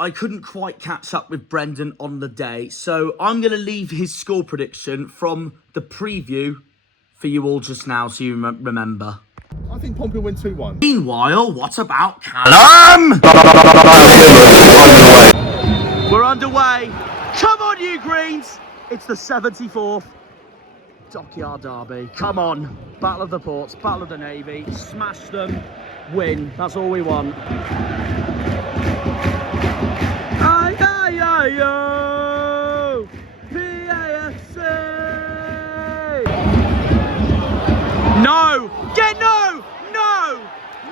I couldn't quite catch up with Brendan on the day, so I'm going to leave his score prediction from the preview for you all just now, so you remember. I think Pompey win 2-1. Meanwhile, what about Callum? We're underway. Come on, you Greens. It's the 74th Dockyard Derby. Come on. Battle of the Ports, Battle of the Navy. Smash them. Win. That's all we want. Aye, aye, aye, yo! PAFC! No! Get no! No!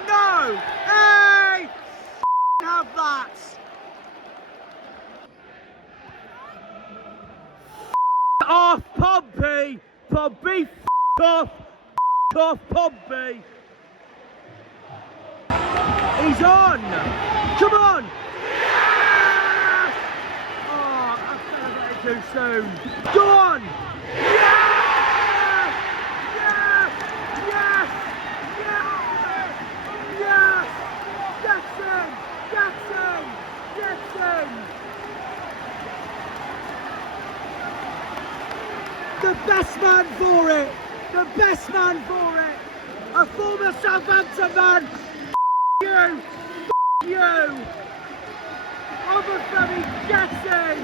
No! Hey! Have that! Off, Pompey! Pompey! Off! Off, Pompey! He's on! Come on! Yes! Oh, I celebrated too soon. Go on! Yes! Yes! Yes! Yes! Yes! That's him! That's him! That's him! The best man for it! The best man for it! A former Southampton man! You! You! Obafemi Jackson!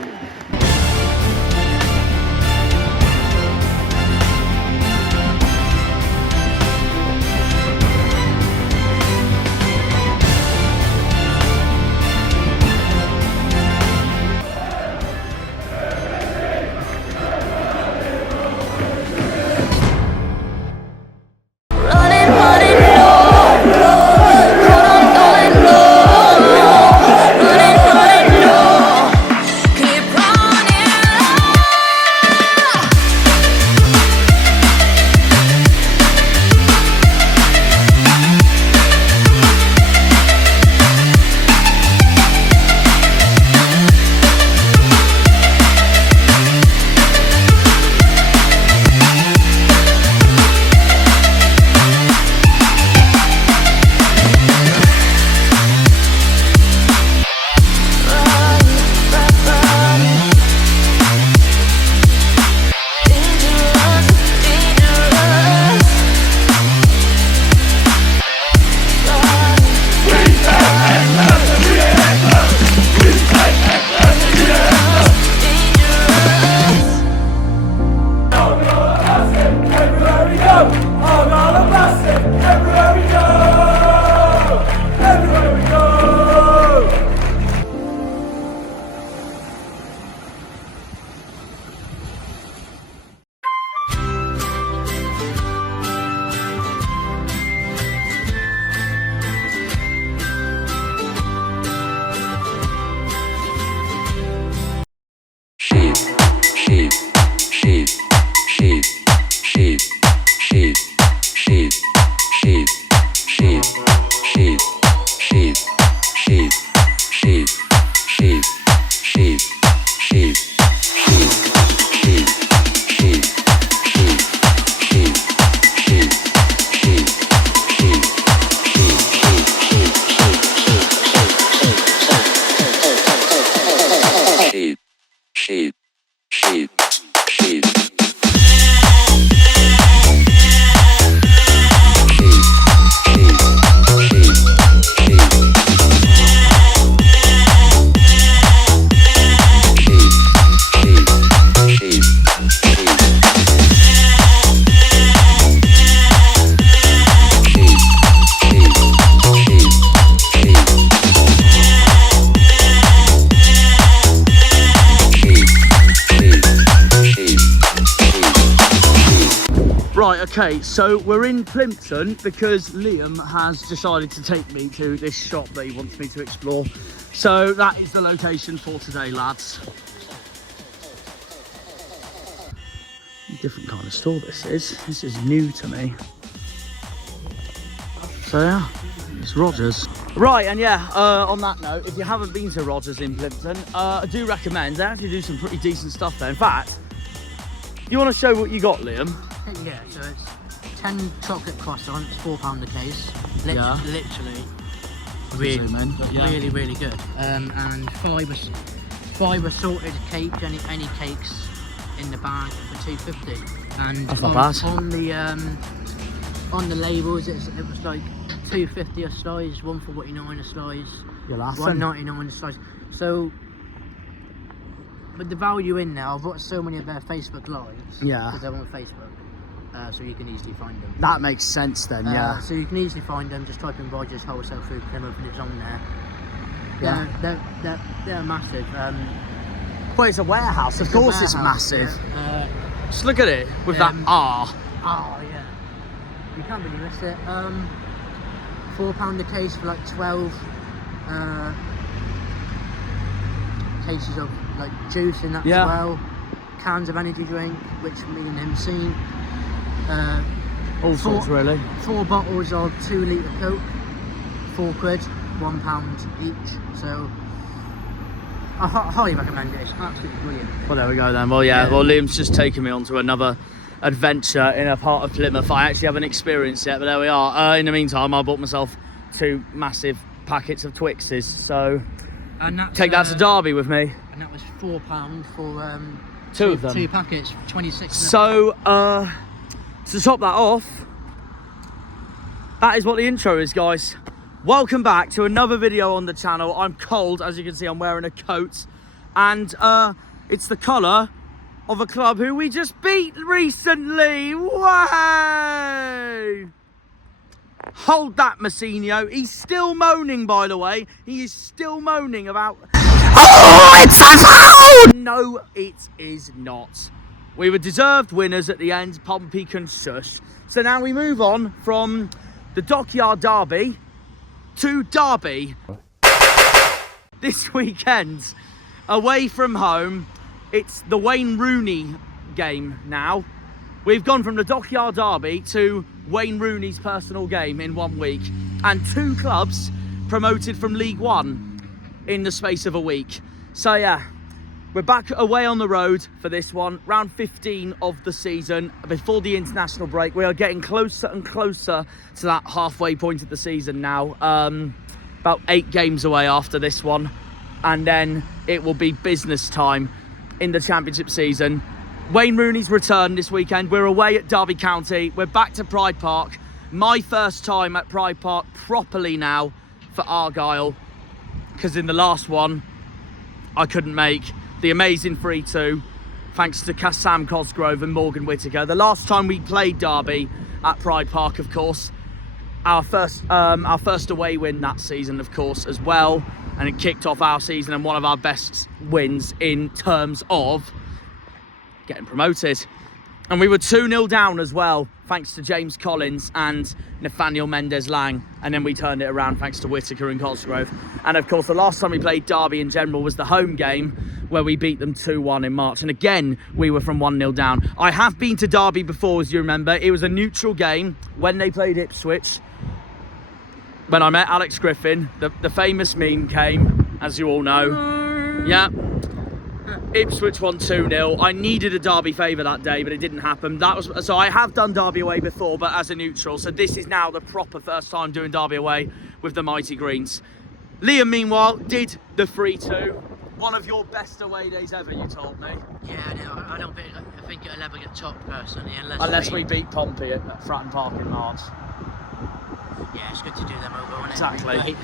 Right, okay, so we're in Plympton because Liam has decided to take me to this shop that he wants me to explore. So that is the location for today, lads. Different kind of store this is. This is new to me. So yeah, it's Rogers. Right, and yeah, on that note, if you haven't been to Rogers in Plympton, I do recommend. They actually do some pretty decent stuff there. In fact, you want to show what you got, Liam? Yeah, so it's 10 chocolate croissants, £4 a case. Literally. Really, really, really good. And five assorted cakes, any cakes in the bag for $2.50. And that's not bad. On the labels, it was like $2.50 a slice, $1.49 a slice, You're laughing. $1.99 a slice. So, with the value in there, I've watched so many of their Facebook lives. Yeah. Because they're on Facebook, so you can easily find them. That makes sense then, yeah. So you can easily find them. Just type in Rogers Wholesale Food Plymouth, and it's on there. Yeah. They're massive. Well, it's a warehouse. Of course, it's massive. Yeah. Just look at it with that R. Oh yeah. You can't really miss it. £4 a case for like 12 cases of like juice in that as well. Cans of energy drink, which me and him seen. All sorts, really. 4 bottles of 2 litre Coke, £4, £1 each. So I highly recommend it. It's absolutely brilliant. Well, there we go then. Well, yeah. Well, Liam's just taken me onto another adventure in a part of Plymouth I actually haven't experienced yet, but there we are. In the meantime, I bought myself 2 massive packets of Twixes, so take that to Derby with me. And that was £4 for 2 of them. 2 packets, 26. So to top that off, that is what the intro is, guys. Welcome back to another video on the channel. I'm cold, as you can see. I'm wearing a coat, and it's the colour of a club who we just beat recently. Way! Hold that, Massinho. He's still moaning, by the way. He is still moaning about... Oh, it's a foul! No, it is not. We were deserved winners at the end. Pompey can shush. So now we move on from the Dockyard Derby to Derby. This weekend, away from home, it's the Wayne Rooney game now. We've gone from the Dockyard Derby to Wayne Rooney's personal game in 1 week, and 2 clubs promoted from League One in the space of a week. So yeah, we're back away on the road for this one, round 15 of the season. Before the international break, we are getting closer and closer to that halfway point of the season now. About 8 games away after this one, and then it will be business time in the championship season. Wayne Rooney's return this weekend. We're away at Derby County. We're back to Pride Park. My first time at Pride Park properly now for Argyle, because in the last one I couldn't make the amazing 3-2 thanks to Sam Cosgrove and Morgan Whittaker. The last time we played Derby at Pride Park, of course, our first away win that season, of course, as well. And it kicked off our season and one of our best wins in terms of getting promoted. And we were 2-0 down as well, thanks to James Collins and Nathaniel Mendez-Lang. And then we turned it around thanks to Whittaker and Cosgrove. And of course, the last time we played Derby in general was the home game, where we beat them 2-1 in March. And again, we were from 1-0 down. I have been to Derby before, as you remember. It was a neutral game when they played Ipswich. When I met Alex Griffin, the famous meme came, as you all know. Yeah. Ipswich won 2-0. I needed a Derby favour that day, but it didn't happen. So I have done Derby away before, but as a neutral. So this is now the proper first time doing Derby away with the Mighty Greens. Liam, meanwhile, did the 3-2. One of your best away days ever, you told me. Yeah, no, I think it'll ever get topped, personally, unless we beat Pompey at Fratton Park in March. Yeah, it's good to do them over, isn't it? Exactly.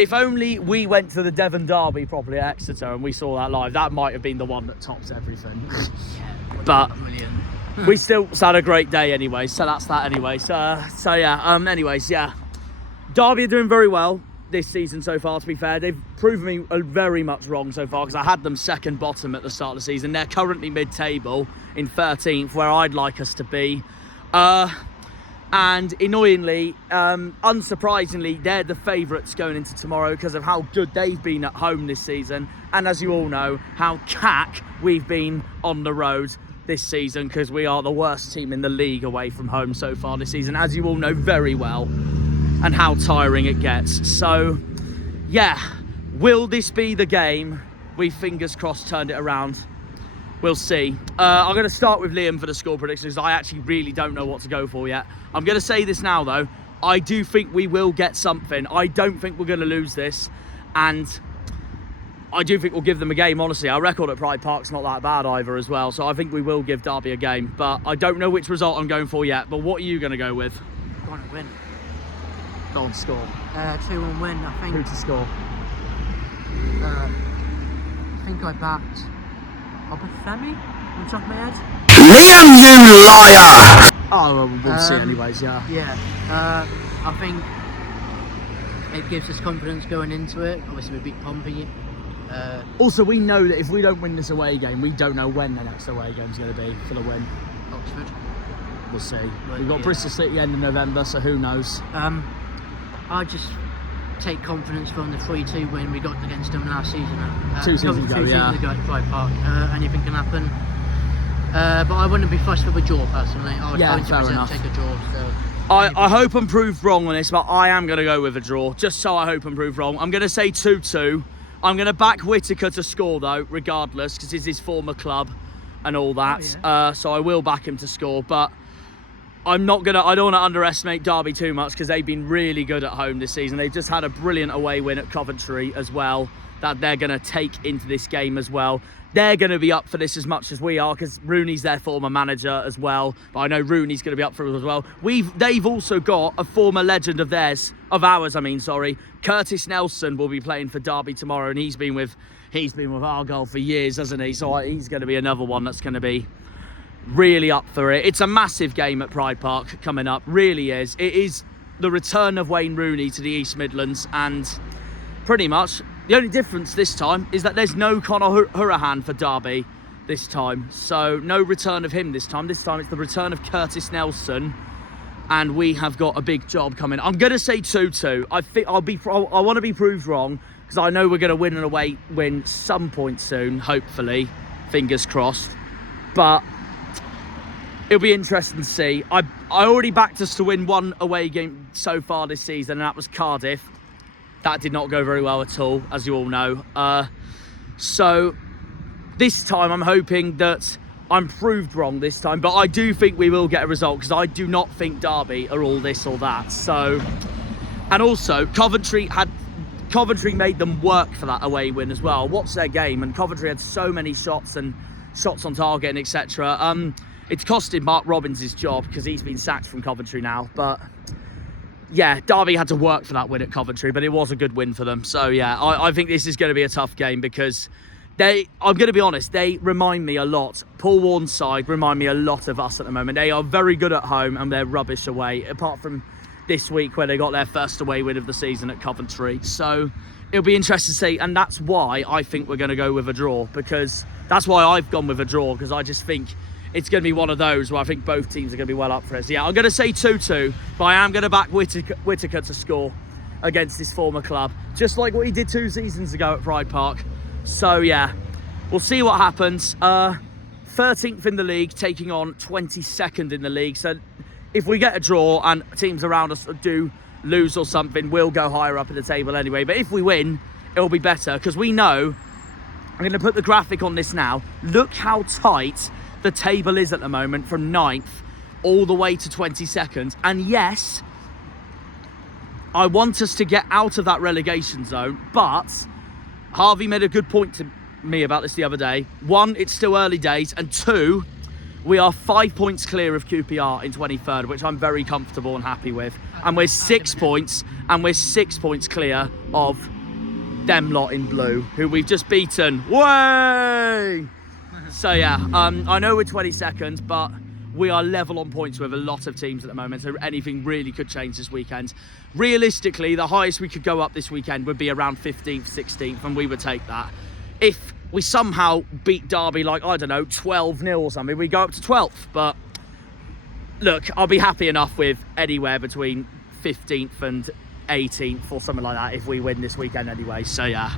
If only we went to the Devon Derby properly at Exeter and we saw that live, that might have been the one that tops everything. Yeah, but brilliant. We still had a great day anyway, so that's that anyway. So yeah, anyways, yeah. Derby are doing very well this season so far, to be fair. They've proven me very much wrong so far, because I had them second bottom at the start of the season. They're currently mid-table in 13th, where I'd like us to be. And annoyingly, unsurprisingly, they're the favourites going into tomorrow because of how good they've been at home this season. And as you all know, how cack we've been on the road this season, because we are the worst team in the league away from home so far this season, as you all know very well, and how tiring it gets. So, yeah, will this be the game? We, fingers crossed, turned it around. We'll see. I'm going to start with Liam for the score predictions. I actually really don't know what to go for yet. I'm going to say this now, though. I do think we will get something. I don't think we're going to lose this, and I do think we'll give them a game, honestly. Our record at Pride Park's not that bad either as well, so I think we will give Derby a game, but I don't know which result I'm going for yet. But what are you going to go with? Go on, win. Go on, score. 2-1 win, I think. Who to score? I think I backed Obafemi on the top of my head. Liam, you liar! Oh, well, we'll see anyways, yeah. Yeah, I think it gives us confidence going into it. Obviously, we beat Pompey. Also, we know that if we don't win this away game, we don't know when the next away game's going to be for the win. Oxford. We'll see. We've got Bristol City end of November, so who knows? I just take confidence from the 3-2 win we got against them last season. Two seasons ago at Pride Park. Anything can happen. But I wouldn't be fussed with a draw personally. I would take a draw. So I hope I'm proved wrong on this, but I am going to go with a draw, just so I hope I'm proved wrong. I'm going to say 2-2. I'm going to back Whittaker to score though, regardless, because it's his former club and all that. Oh, yeah. So I will back him to score, but I don't want to underestimate Derby too much, because they've been really good at home this season. They've just had a brilliant away win at Coventry as well, that they're going to take into this game as well. They're going to be up for this as much as we are, because Rooney's their former manager as well. But I know Rooney's going to be up for it as well. They've also got a former legend of ours. Curtis Nelson will be playing for Derby tomorrow, and he's been with Argyle for years, hasn't he? So he's going to be another one that's going to be really up for it. It's a massive game at Pride Park coming up, really is. It is the return of Wayne Rooney to the East Midlands, and pretty much the only difference this time is that there's no Conor Hurahan for Derby this time. So no return of him this time. This time it's the return of Curtis Nelson, and we have got a big job coming. I'm going to say 2-2. I want to be proved wrong, because I know we're going to win an away win some point soon, hopefully. Fingers crossed. But it'll be interesting to see. I already backed us to win one away game so far this season, and that was Cardiff. That did not go very well at all, as you all know. So this time I'm hoping that I'm proved wrong this time, but I do think we will get a result, because I do not think Derby are all this or that. So, and also Coventry made them work for that away win as well. Watch their game, and Coventry had so many shots on target and etc. It's costed Mark Robbins his job, because he's been sacked from Coventry now, but yeah, Derby had to work for that win at Coventry, but it was a good win for them. So yeah, I think this is going to be a tough game, because I'm going to be honest, they remind me a lot. Paul Warne's side remind me a lot of us at the moment. They are very good at home, and they're rubbish away, apart from this week where they got their first away win of the season at Coventry. So it'll be interesting to see, and that's why I think we're going to go with a draw, because that's why I've gone with a draw, because I just think it's going to be one of those where I think both teams are going to be well up for it. So yeah, I'm going to say 2-2, but I am going to back Whittaker to score against his former club, just like what he did 2 seasons ago at Pride Park. So yeah, we'll see what happens. 13th in the league, taking on 22nd in the league. So if we get a draw and teams around us do lose or something, we'll go higher up in the table anyway. But if we win, it'll be better, because we know, I'm going to put the graphic on this now. Look how tight the table is at the moment, from 9th all the way to 22nd. And yes, I want us to get out of that relegation zone, but Harvey made a good point to me about this the other day. 1, it's still early days, and 2, we are 5 points clear of QPR in 23rd, which I'm very comfortable and happy with. And we're 6 points, clear of them lot in blue, who we've just beaten. Way! So yeah, I know we're 22nd, but we are level on points with a lot of teams at the moment, so anything really could change this weekend. Realistically, the highest we could go up this weekend would be around 15th, 16th, and we would take that. If we somehow beat Derby, like, I don't know, 12-0 or something, we go up to 12th. But look, I'll be happy enough with anywhere between 15th and 18th or something like that if we win this weekend anyway. So yeah,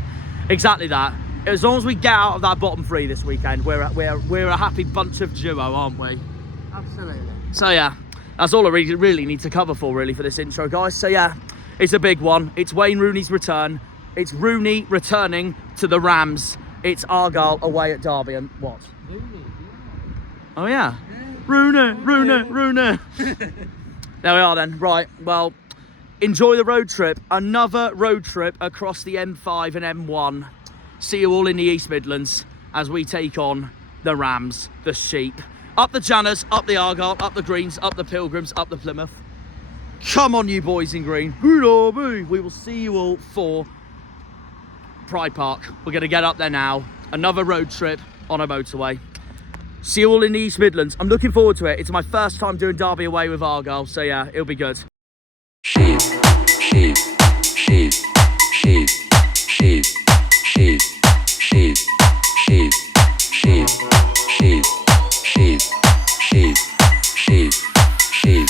exactly that. As long as we get out of that bottom 3 this weekend, we're a happy bunch of duo, aren't we? absolutely. So yeah, that's all I really need to cover for this intro, guys. So yeah, it's a big one. It's Wayne Rooney's return. It's Rooney returning to the Rams. It's Argyle away at Derby, and what? Rooney, yeah. Oh yeah, Rooney. There we are then. Right, well, enjoy the road trip. Another road trip across the M5 and M1. See you all in the East Midlands as we take on the Rams, the Sheep. Up the Janners, up the Argyle, up the Greens, up the Pilgrims, up the Plymouth. Come on, you boys in green. We will see you all for Pride Park. We're going to get up there now. Another road trip on a motorway. See you all in the East Midlands. I'm looking forward to it. It's my first time doing Derby away with Argyle, so yeah, it'll be good. Sheep, sheep, sheep, sheep, sheep, sheep, sheep, sheep, sheep, sheep, sheep, sheep, sheep, sheep, sheep, sheep, sheep,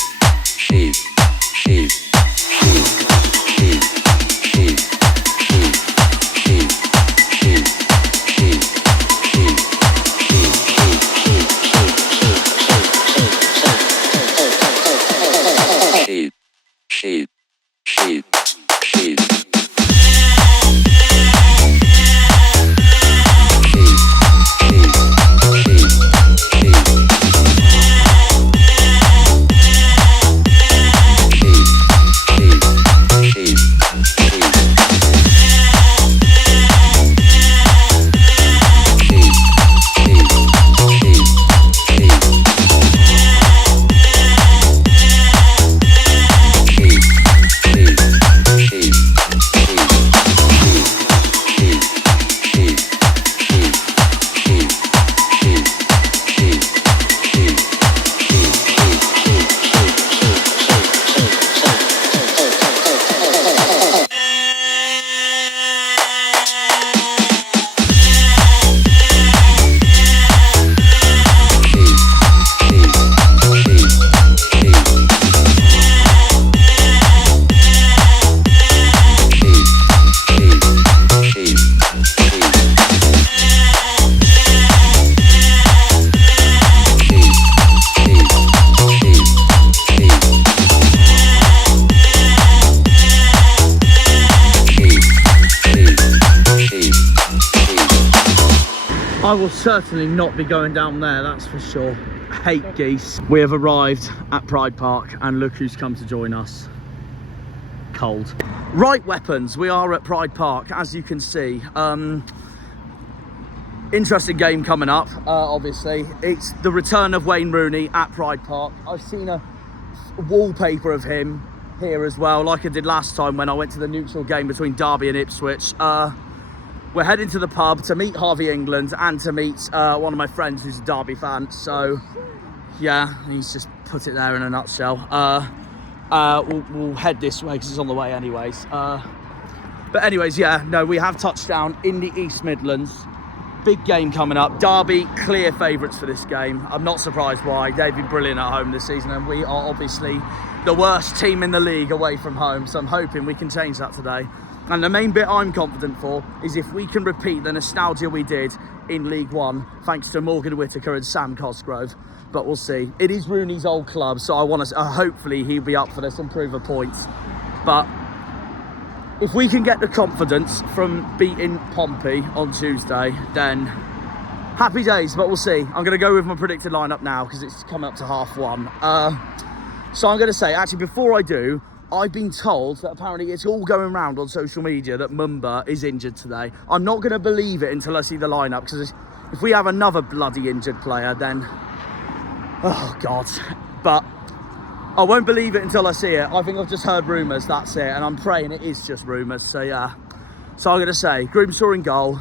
sheep, sheep. I will certainly not be going down there, that's for sure. Hate geese. We have arrived at Pride Park and look who's come to join us. Cold. Right, weapons, we are at Pride Park, as you can see. Interesting game coming up, obviously. It's the return of Wayne Rooney at Pride Park. I've seen a wallpaper of him here as well, like I did last time when I went to the neutral game between Derby and Ipswich. We're heading to the pub to meet Harvey England and to meet one of my friends who's a Derby fan. So, yeah, he's just put it there in a nutshell. We'll head this way because it's on the way anyways. But anyways, yeah, no, we have touchdown in the East Midlands. Big game coming up. Derby, clear favourites for this game. I'm not surprised why. They've been brilliant at home this season and we are obviously the worst team in the league away from home. So I'm hoping we can change that today. And the main bit I'm confident for is if we can repeat the nostalgia we did in League One, thanks to Morgan Whittaker and Sam Cosgrove. But we'll see. It is Rooney's old club, so I want to. Hopefully he'll be up for this and prove a point. But if we can get the confidence from beating Pompey on Tuesday, then happy days. But we'll see. I'm going to go with my predicted lineup now because it's coming up to 1:30. So I'm going to say, actually, before I do, I've been told that apparently it's all going around on social media that Mumba is injured today. I'm not going to believe it until I see the lineup, because if we have another bloody injured player, then oh God. But I won't believe it until I see it. I think I've just heard rumours, that's it, and I'm praying it is just rumours. So yeah, so I'm going to say Grimshaw in goal,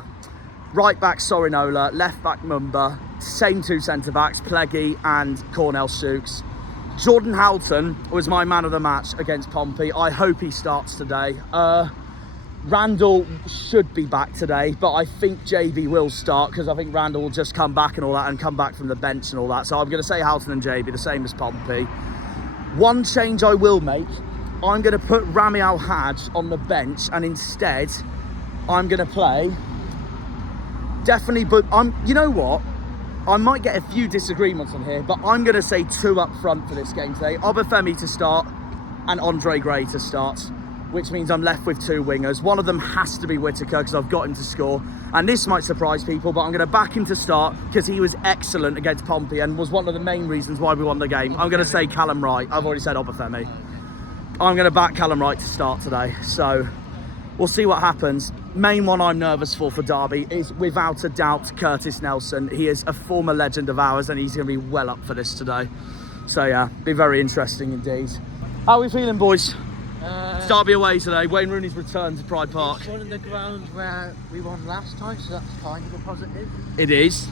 right back Sorinola, left back Mumba, same two centre backs, Pleggy and Cornell Shooks. Jordan Houghton was my man of the match against Pompey. I hope he starts today. Randell should be back today, but I think JB will start because I think Randell will just come back and all that and come back from the bench and all that. So I'm going to say Houghton and JB, the same as Pompey. One change I will make, I'm going to put Rami Al-Hajj on the bench and instead I'm going to play definitely, but you know what? I might get a few disagreements on here, but I'm going to say two up front for this game today. Obafemi to start and Andre Gray to start, which means I'm left with two wingers. One of them has to be Whittaker because I've got him to score. And this might surprise people, but I'm going to back him to start because he was excellent against Pompey and was one of the main reasons why we won the game. I'm going to say Callum Wright. I've already said Obafemi. I'm going to back Callum Wright to start today. So we'll see what happens. Main one I'm nervous for Derby is without a doubt Curtis Nelson. He is a former legend of ours and he's going to be well up for this today. So yeah, be very interesting indeed. How are we feeling, boys? It's Derby away today. Wayne Rooney's return to Pride Park. It's one of the grounds where we won last time, so that's kind of a positive. It is.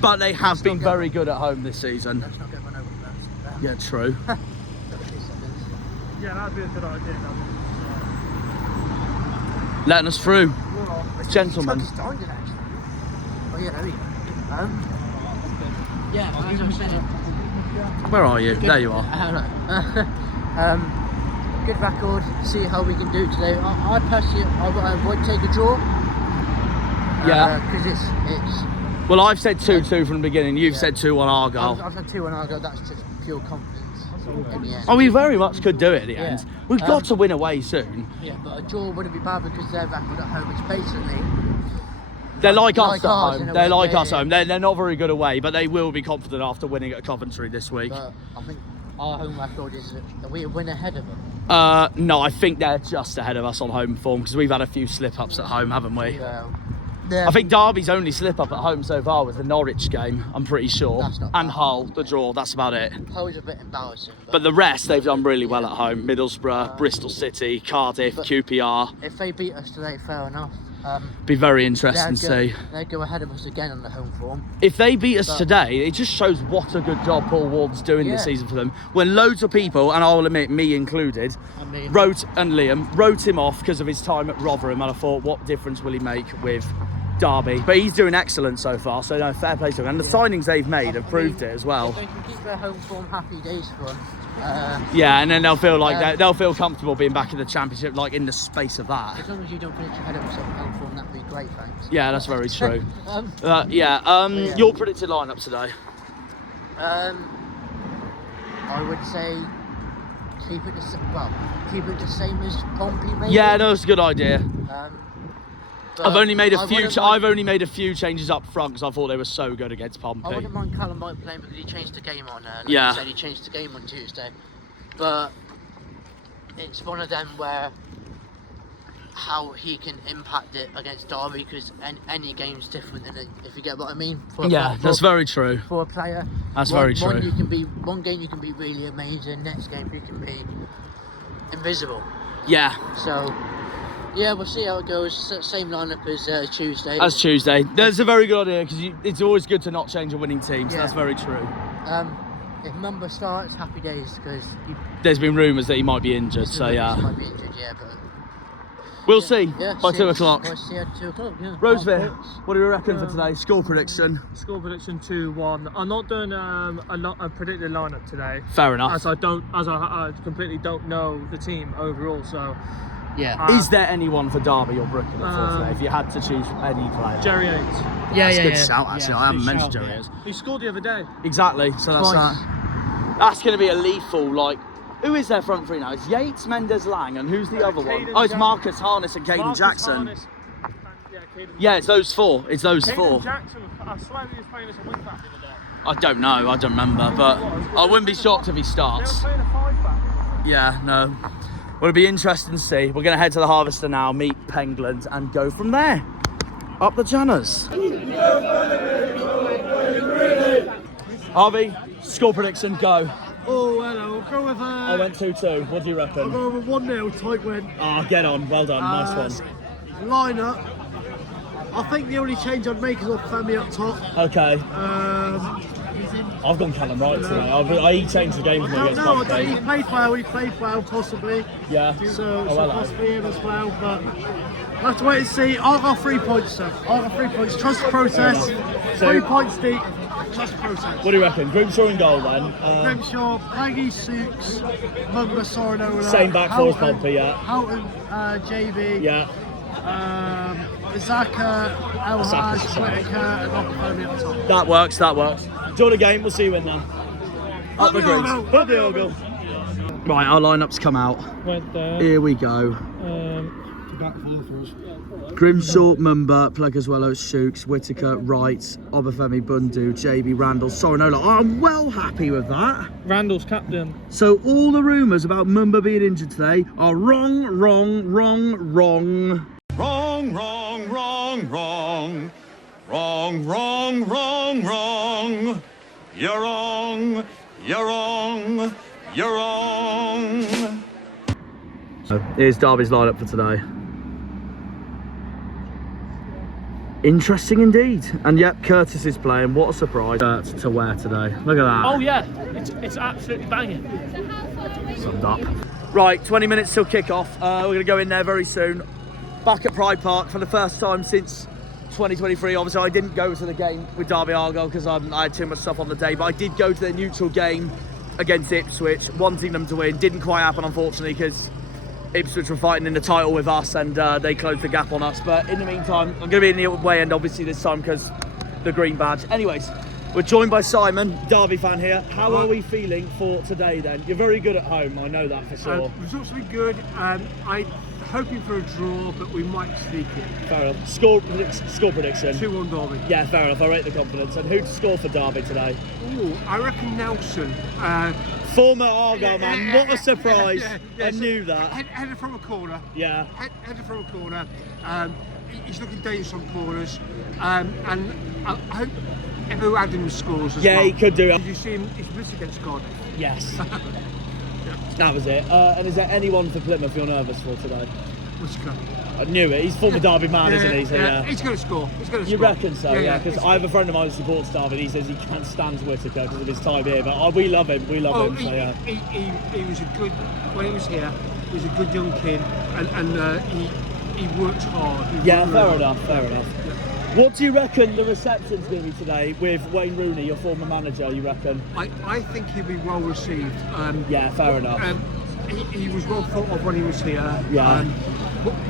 But they have been very good at home this season. Let's not get run over first. Yeah, true. Yeah, that'd be a good idea. Letting us through. Gentlemen. Oh yeah, there we go. Yeah, as I was saying. Where are you? There you are. Good record. See how we can do today. I personally, I would take a draw. Yeah. Because it's. Well, I've said 2-2 from the beginning. You've said 2-1 Argyle. I've said 2-1 Argyle. That's just pure confidence in the end. Oh, we very much could do it at the Yeah. end. We've got to win away soon. Yeah, but a draw wouldn't be bad because their record at home is basically. They're like us at ours in home. a They're way. like Yeah, us yeah. home. They're not very good away, but they will be confident after winning at Coventry this week. But I think our home record is that we win ahead of them. No, I think they're just ahead of us on home form because we've had a few slip-ups at home, haven't we? Yeah. I think Derby's only slip-up at home so far was the Norwich game, I'm pretty sure. That's not And bad. Hull, the draw, that's about it. Hull's a bit embarrassing. But the rest, they've done really well at home. Middlesbrough, Bristol City, Cardiff, but- QPR. if they beat us today, fair enough. Be very interesting to see. They go ahead of us again on the home form. If they beat us But- today, it just shows what a good job Paul Ward's doing this Yeah. season for them. When loads of people, and I'll admit, me included, I mean, Liam wrote him off because of his time at Rotherham, and I thought, what difference will he make with Derby? But he's doing excellent so far, so no, fair play to him. And the signings they've made have proved it as well. If they can keep their home form happy days for them. Yeah, and then they'll feel like Yeah. they'll feel comfortable being back in the Championship, like in the space of that. As long as you don't finish ahead of us on home form, that'd be great, thanks. Yeah, that's very true. Yeah. Your predicted lineup today? I would say keep it the same as Pompey, maybe. Yeah, no, it's a good idea. But I've only made I a few. wouldn't I've mind- only made a few changes up front because I thought they were so good against Pompey. I wouldn't mind Callum Wright playing because he changed the game on. Like Yeah. you said, he changed the game on Tuesday. But it's one of them where how he can impact it against Derby because any game's different, in it, if you get what I mean. Yeah, that's very true. For a player, That's very true. One game you can be really amazing. Next game you can be invisible. Yeah, So. Yeah, we'll see how it goes. Same lineup as Tuesday. as Tuesday. That's a very good idea because it's always good to not change a winning team. So Yeah. that's very true. If Mumba starts, happy days because There's been rumours that he might be injured, so he yeah, might be injured. Yeah, but we'll see yeah, by see 2 it- o'clock. We'll see at 2 o'clock. Yeah. Roseville, what do you reckon for today? Score prediction? Score prediction 2-1. I'm not doing a predicted lineup today, Fair enough. as I completely don't know the team overall. So Yeah. Is there anyone for Derby you're brooking it for today? If you had to choose any player, Jerry Yates. that's a good shout. Actually, I haven't mentioned Jerry Yates. He scored the other day. Exactly. So that's Twice. that's going to be a lethal. Like, who is their front three now? It's Yates, Mendes, Lang, and who's the other one? Caden Oh, it's Jackson. Marcus Harness and Caden Marcus Jackson. Harness and, Caden Yeah, it's those four. It's those Caden four. Jackson, I swear he was playing as a wing back the other day. I don't know. I don't remember, but I wouldn't be shocked if he They were starts. playing a 5-back. Yeah, no. Well, it'll be interesting to see. We're going to head to the Harvester now, meet Pengland, and go from there. Up the Janners. Harvey, score prediction, go. Oh, hello. We'll go with I went 2-2. What do you reckon? go with 1-0 tight win. Ah, get on. Well done. Nice one. Lineup. I think the only change I'd make is off Femi up top. Okay. I've gone Callum Wright today. He changed the game for me I don't against know. Pompey. He played well, possibly. Yeah. So Oh, well, possibly him as well, but we'll have to wait and see. I'll go 3 points, sir. I'll go 3 points. Trust the process. So- 3 points deep. Trust the process. What do you reckon? Grimshaw in goal then. Grimshaw, Peggy, Sukes, Mumba, Sorinola. Same back four as Houghton, Pompey, yeah. Houghton, JB. Yeah. Zaka, El Haj, Zaka's the same. Whittaker, and Oppenheimer up top. That works. Enjoy the game. We'll see you in there. Up the Greens. Up the Argyle. Right, our lineup's come out. Went there. Here we go. back full for us. Grimshaw, Mumba, Plegaswello, Shooks, Whittaker, Wright, Obafemi, Bundu, JB, Randall, Sorinola. I'm well happy with that. Randall's captain. So all the rumours about Mumba being injured today are wrong, wrong, wrong, wrong. Wrong, wrong, wrong, wrong. Wrong, wrong, wrong, wrong. You're wrong, you're wrong, you're wrong. So here's Derby's lineup for today. Interesting indeed. And yep, Curtis is playing. What a surprise to wear today. Look at that. Oh yeah, it's absolutely banging. Summed up. Right, 20 minutes till kick-off. We're going to go in there very soon. Back at Pride Park for the first time since 2023. Obviously, I didn't go to the game with Derby Argyle because I had too much stuff on the day, but I did go to the neutral game against Ipswich, wanting them to win. Didn't quite happen, unfortunately, because Ipswich were fighting in the title with us and they closed the gap on us. But in the meantime, I'm going to be in the away end, obviously, this time because the green badge. Anyways, we're joined by Simon, Derby fan here. How are we feeling for today then? You're very good at home, I know that for sure. Results will be good. I'm hoping for a draw, but we might sneak it. Fair enough. Score prediction. 2-1 Derby. Yeah, fair enough. I rate the confidence. And who to score for Derby today? Ooh, I reckon Nelson. Former Argyle man. What a surprise. I knew that. Header from a corner. Yeah. Header from a corner. He's looking dangerous on corners. And I hope Evo Adams scores as well. Yeah, he could do it. Did you see him? He's missed against Cardiff. Yes. That was it. And is there anyone for Plymouth you're nervous for today? Whittaker. I knew it. He's former Derby man, isn't he? So, yeah. He's going to score. You reckon so? Yeah, because I have a friend of mine who supports Derby. He says he can't stand Whittaker because of his time here, but we love him. We love him. So, yeah. He was a good when he was here. He was a good young kid, and he worked hard. Fair enough. Yeah. What do you reckon the reception's going to be today with Wayne Rooney, your former manager? You reckon? I think he'll be well received. Yeah, fair enough. He was well thought of when he was here. Yeah.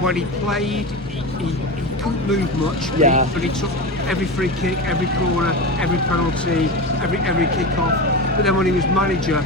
When he played, he couldn't move much. Yeah. But he took every free kick, every corner, every penalty, every kick off. But then when he was manager,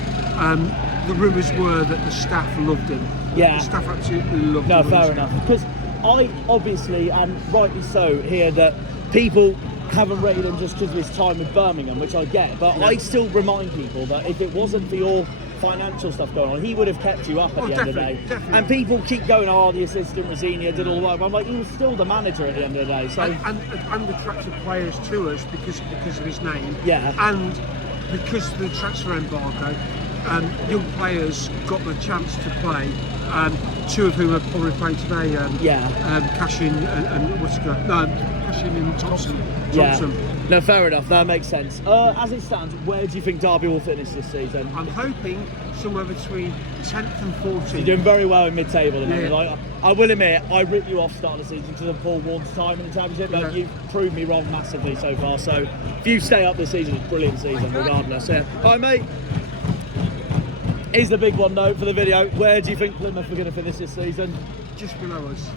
the rumours were that the staff loved him. Yeah. The staff absolutely loved him. No, fair enough. Because I obviously, and rightly so, hear that people haven't rated him just because of his time with Birmingham, which I get. But I still remind people that if it wasn't for your financial stuff going on, he would have kept you up at the end of the day. Definitely. And people keep going, the assistant Rosenia did all the work. I'm like, he was still the manager at the end of the day. So and attracted players to us because of his name. Yeah. And because of the transfer embargo, young players got the chance to play. Two of whom are probably playing today. Cashin and Whittaker. No, Cashin and Thompson. Yeah. No, fair enough. That makes sense. As it stands, where do you think Derby will finish this season? I'm hoping somewhere between 10th and 14th. You're doing very well in mid-table at the moment. Yeah. Like, I will admit, I ripped you off start of the season because of Paul Ward's time in the championship, but you've proved me wrong massively so far. So if you stay up this season, it's a brilliant season regardless. Yeah. All right, mate. Here's the big one though for the video. Where do you think Plymouth are going to finish this season? Just below us.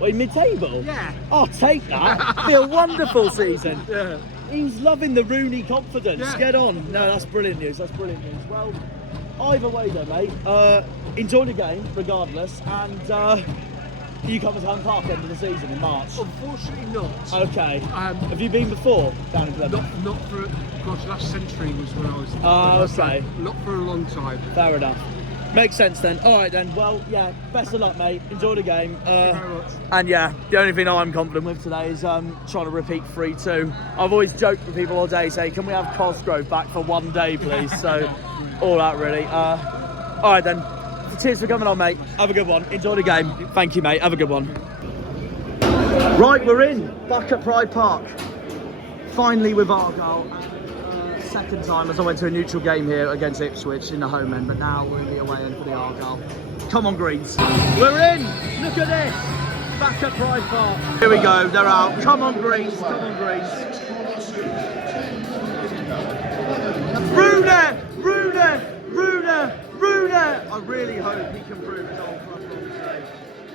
Well, mid-table? Yeah. Oh, take that. It'll be a wonderful season. Yeah. He's loving the Rooney confidence. Yeah. Get on. No, that's brilliant news. That's brilliant news. Well, either way though, mate, enjoy the game regardless, and you come to Home Park end of the season in March. Unfortunately not. Okay. Have you been before down in Plymouth? Not for, last century was when I was. Okay. Not for a long time. Fair enough. Makes sense then. All right then. Well, yeah. Best of luck, mate. Enjoy the game. Thank you very much. And yeah, the only thing I'm confident with today is trying to repeat 3-2. I've always joked with people all day, say, can we have Cosgrove back for one day, please? So, all that really. All right then. Cheers for coming on, mate. Have a good one. Enjoy the game. Thank you, mate. Have a good one. Right, we're in. Back at Pride Park. Finally with Argyle. Second time as I went to a neutral game here against Ipswich in the home end, but now we're in the away end for the Argyle. Come on, Greens. We're in. Look at this. Back at Pride Park. Here we go. They're out. Come on, Greens. Come on, Greens. Rooney. I really hope he can prove his old club wrong today.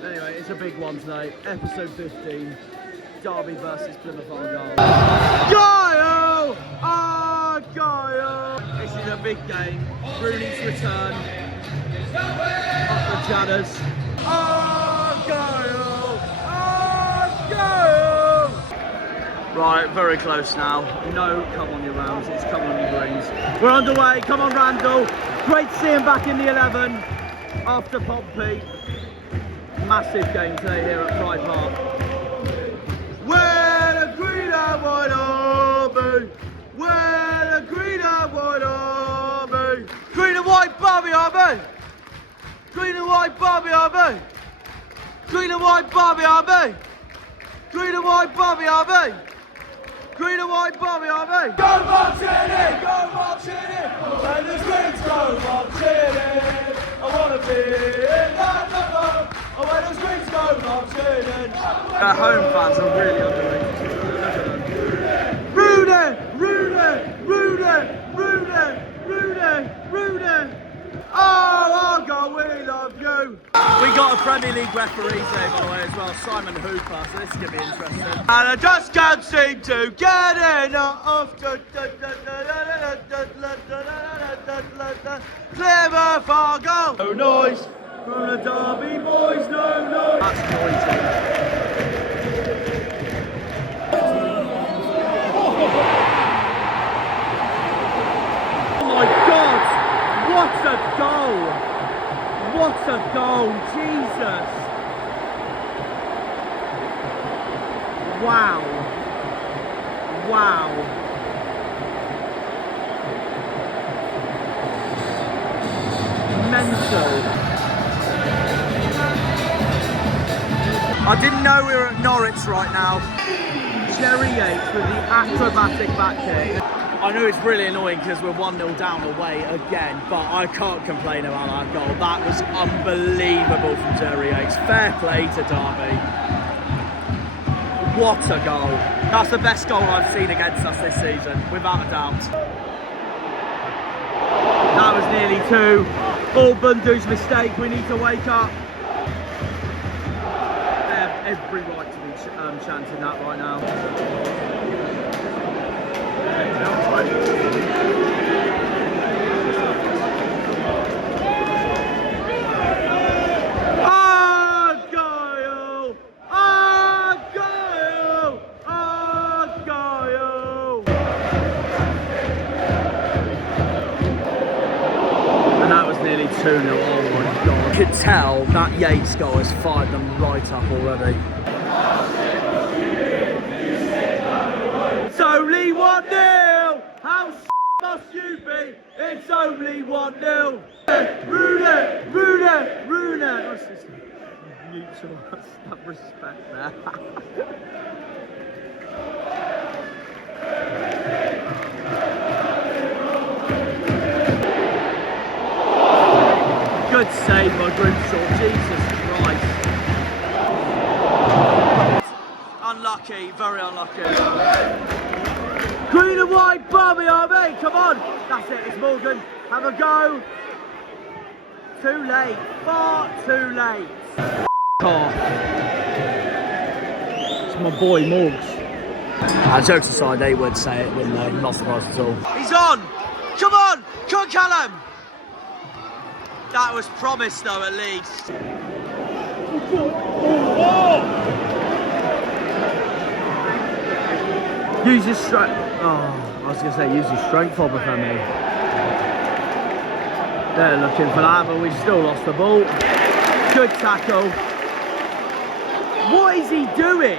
Anyway, it's a big one today. Episode 15. Derby versus Plymouth Argyle. Argyle! Argyle! This is a big game. Rooney's return. Up the Janners. Argyle! Right, very close now. No, come on you rounds, it's come on you greens. We're underway, come on Randell. Great to see him back in the 11 after Pompey. Massive game today here at Pride Park. Where the green and white army, where the green and white army, green and white Barbie army, green and white Barbie army, green and white Barbie army, green and white Barbie army, green and white Barbie army. Go marching in, go marching in, when the greens go marching in. I wanna be in that number, oh when the greens go marching in. Their home fans are really underrated. Rooney, Rooney, Rooney, Rooney, Rooney, Rooney. Oh, Argyle, we love you. We got a Premier League referee today, by the way, as well, Simon Hooper, so this is going to be interesting. And I just can't seem to get enough. Plymouth Argyle. No noise from the Derby boys, no noise. That's noisy. Oh my God! What a goal! What a goal! Jesus! Wow! Wow! Mental! I didn't know we were at Norwich right now. Jerry Yates with the acrobatic back kick. I know it's really annoying because we're 1-0 down away again, but I can't complain about that goal. That was unbelievable from Jerry Yates. Fair play to Derby. What a goal. That's the best goal I've seen against us this season, without a doubt. That was nearly 2. All Bundu's mistake, we need to wake up. They have every right to be chanting that right now. Argyle! Argyle! Argyle! And that was nearly 2-0. Oh my God. You could tell that Yates goal has fired them right up already. It's only 1-0! How must you be? It's only 1-0! Rooney! Rooney! Rooney! That's just mutual respect there. Good save by Grimshaw, Jesus Christ. Unlucky, very unlucky. Green and white, Barbie RB, come on! That's it, it's Morgan. Have a go. Too late, far too late. Off. It's my boy Morgs. Jokes aside, they would say it, wouldn't they? Not surprised at all. He's on! Come on! Come on, Callum! That was promised though, at least. Use his strength. Oh, I was going to say use his strength, Obafemi. They're looking for that, but we've still lost the ball. Good tackle. What is he doing?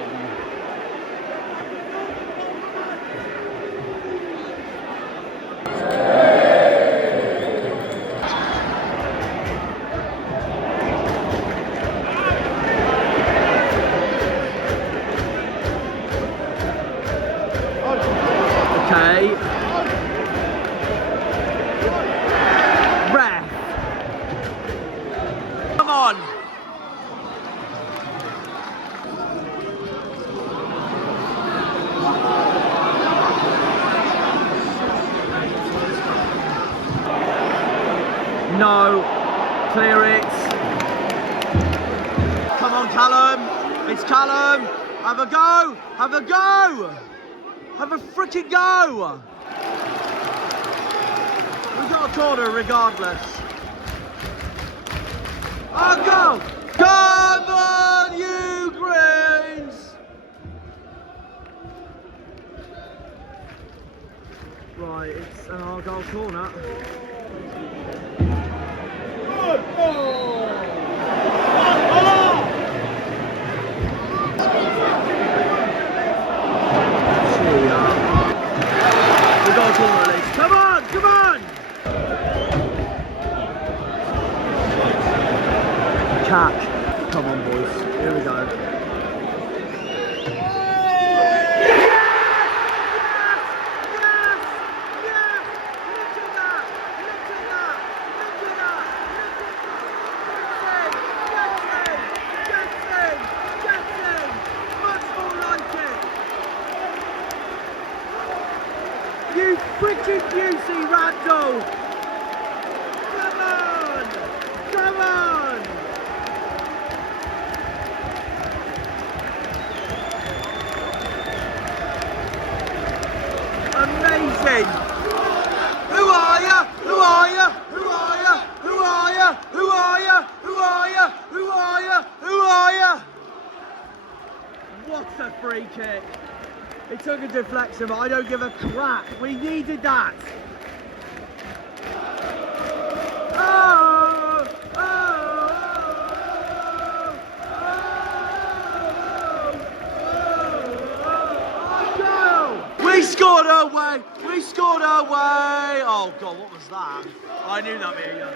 Ref. Come on. No. Clear it. Come on, Callum. It's Callum. Have a go. Have a go. Have a freaking go! We got a corner regardless. Oh, go! Come on, you Greens! Right, it's an Argyle corner. We got a corner, Lee. Come on, come on! Catch. Come on, boys. Here we go. You freaking beauty, Randell! Come on! Come on! Amazing! Who are you? Who are you? Who are you? Who are you? Who are you? Who are you? Who are you? Who are you? What a free kick! It took a deflection, but I don't give a crap. We needed that. Oh! Oh! Oh! We scored our way. We scored our way. Oh God, what was that? I knew that'd be a yellow,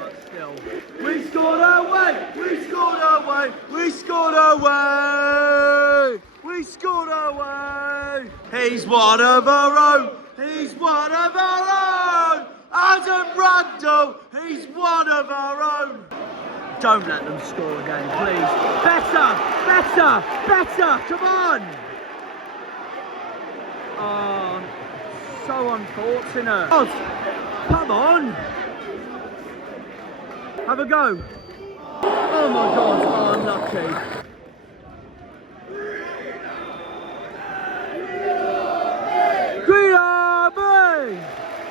but still. We scored our way. We scored our way. We scored our way. We scored our way. He's one of our own. He's one of our own. Adam Randell. He's one of our own. Don't let them score again, please. Better, better, better. Come on. Oh, so unfortunate. Oh, come on. Have a go. Oh my God, oh, unlucky.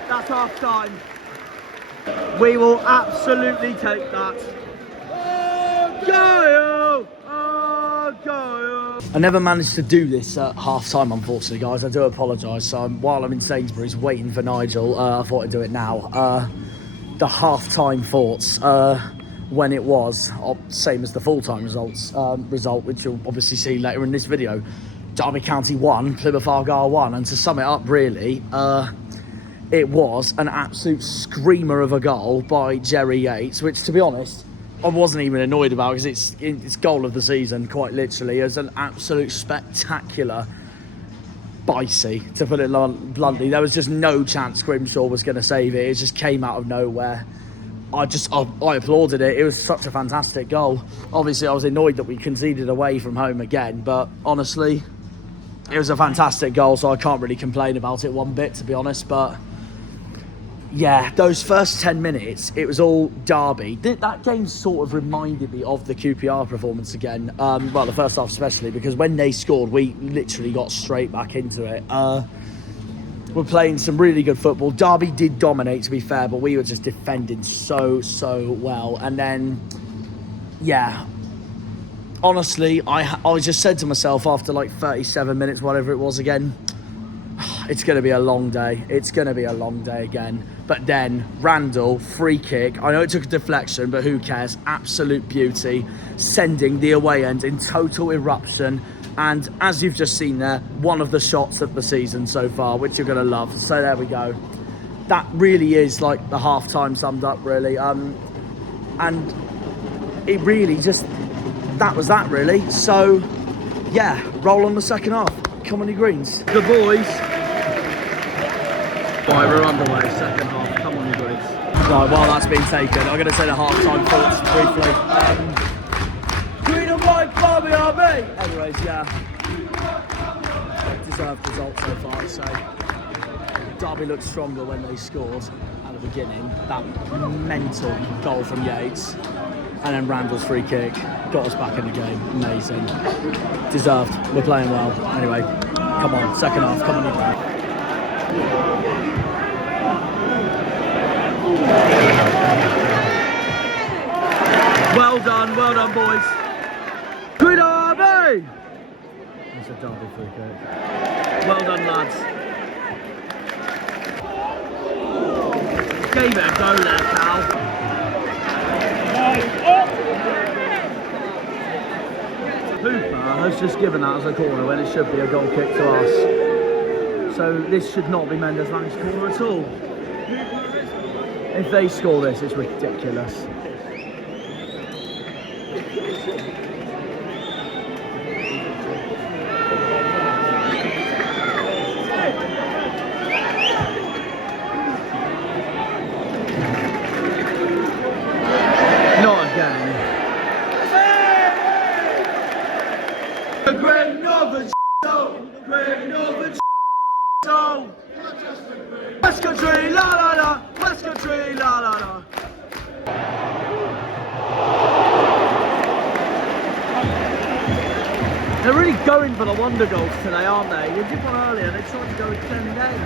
That's half time. We will absolutely take that. Argyle! Argyle! I never managed to do this at half time, unfortunately, guys. I do apologise. So while I'm in Sainsbury's waiting for Nigel, I thought I'd do it now. The half time thoughts, when it was, same as the full time result, which you'll obviously see later in this video. Derby County 1, Plymouth Argyle 1, and to sum it up, really, it was an absolute screamer of a goal by Jerry Yates, which, to be honest, I wasn't even annoyed about because it's goal of the season, quite literally. It was an absolute spectacular bicey, to put it bluntly. There was just no chance Grimshaw was going to save it. It just came out of nowhere. I applauded it. It was such a fantastic goal. Obviously, I was annoyed that we conceded away from home again, but honestly, it was a fantastic goal, so I can't really complain about it one bit, to be honest. But yeah, those first 10 minutes, it was all Derby. That game sort of reminded me of the QPR performance again. Well, the first half especially, because when they scored, we literally got straight back into it. We're playing some really good football. Derby did dominate, to be fair, but we were just defending so well. And then, yeah, honestly, I just said to myself after like 37 minutes, whatever it was again, it's going to be a long day. It's going to be a long day again. But then Randell, free kick. I know it took a deflection, but who cares? Absolute beauty. Sending the away end in total eruption. And as you've just seen there, one of the shots of the season so far, which you're going to love. So there we go. That really is like the half-time summed up, really. And it really just, that was that, really. So, yeah, roll on the second half. Come on, you Greens. The boys. Right, we're underway, second half. Come on, you Greens. Right, while that's been taken, I'm going to say the half-time thoughts briefly. Green and white, Barbie RB! Anyways, yeah. Deserved result so far, I'd say. Derby looked stronger when they scored at the beginning. That mental goal from Yates. And then Randall's free kick got us back in the game. Amazing. Deserved. We're playing well. Anyway, come on, second half. Come on, you back. Well done, boys. Good Derby! That's a Derby free kick. Well done, lads. Gave it a go there, Cal. Hooper has just given that as a corner when it should be a goal kick to us. So this should not be Mendes Lang's corner at all. If they score this, it's ridiculous. Not again. The Great Northern Great Northern West Country, la la la, West Country, la la la. They're really going for the wonder goals today, aren't they? You did one earlier, they tried to go with 10 again.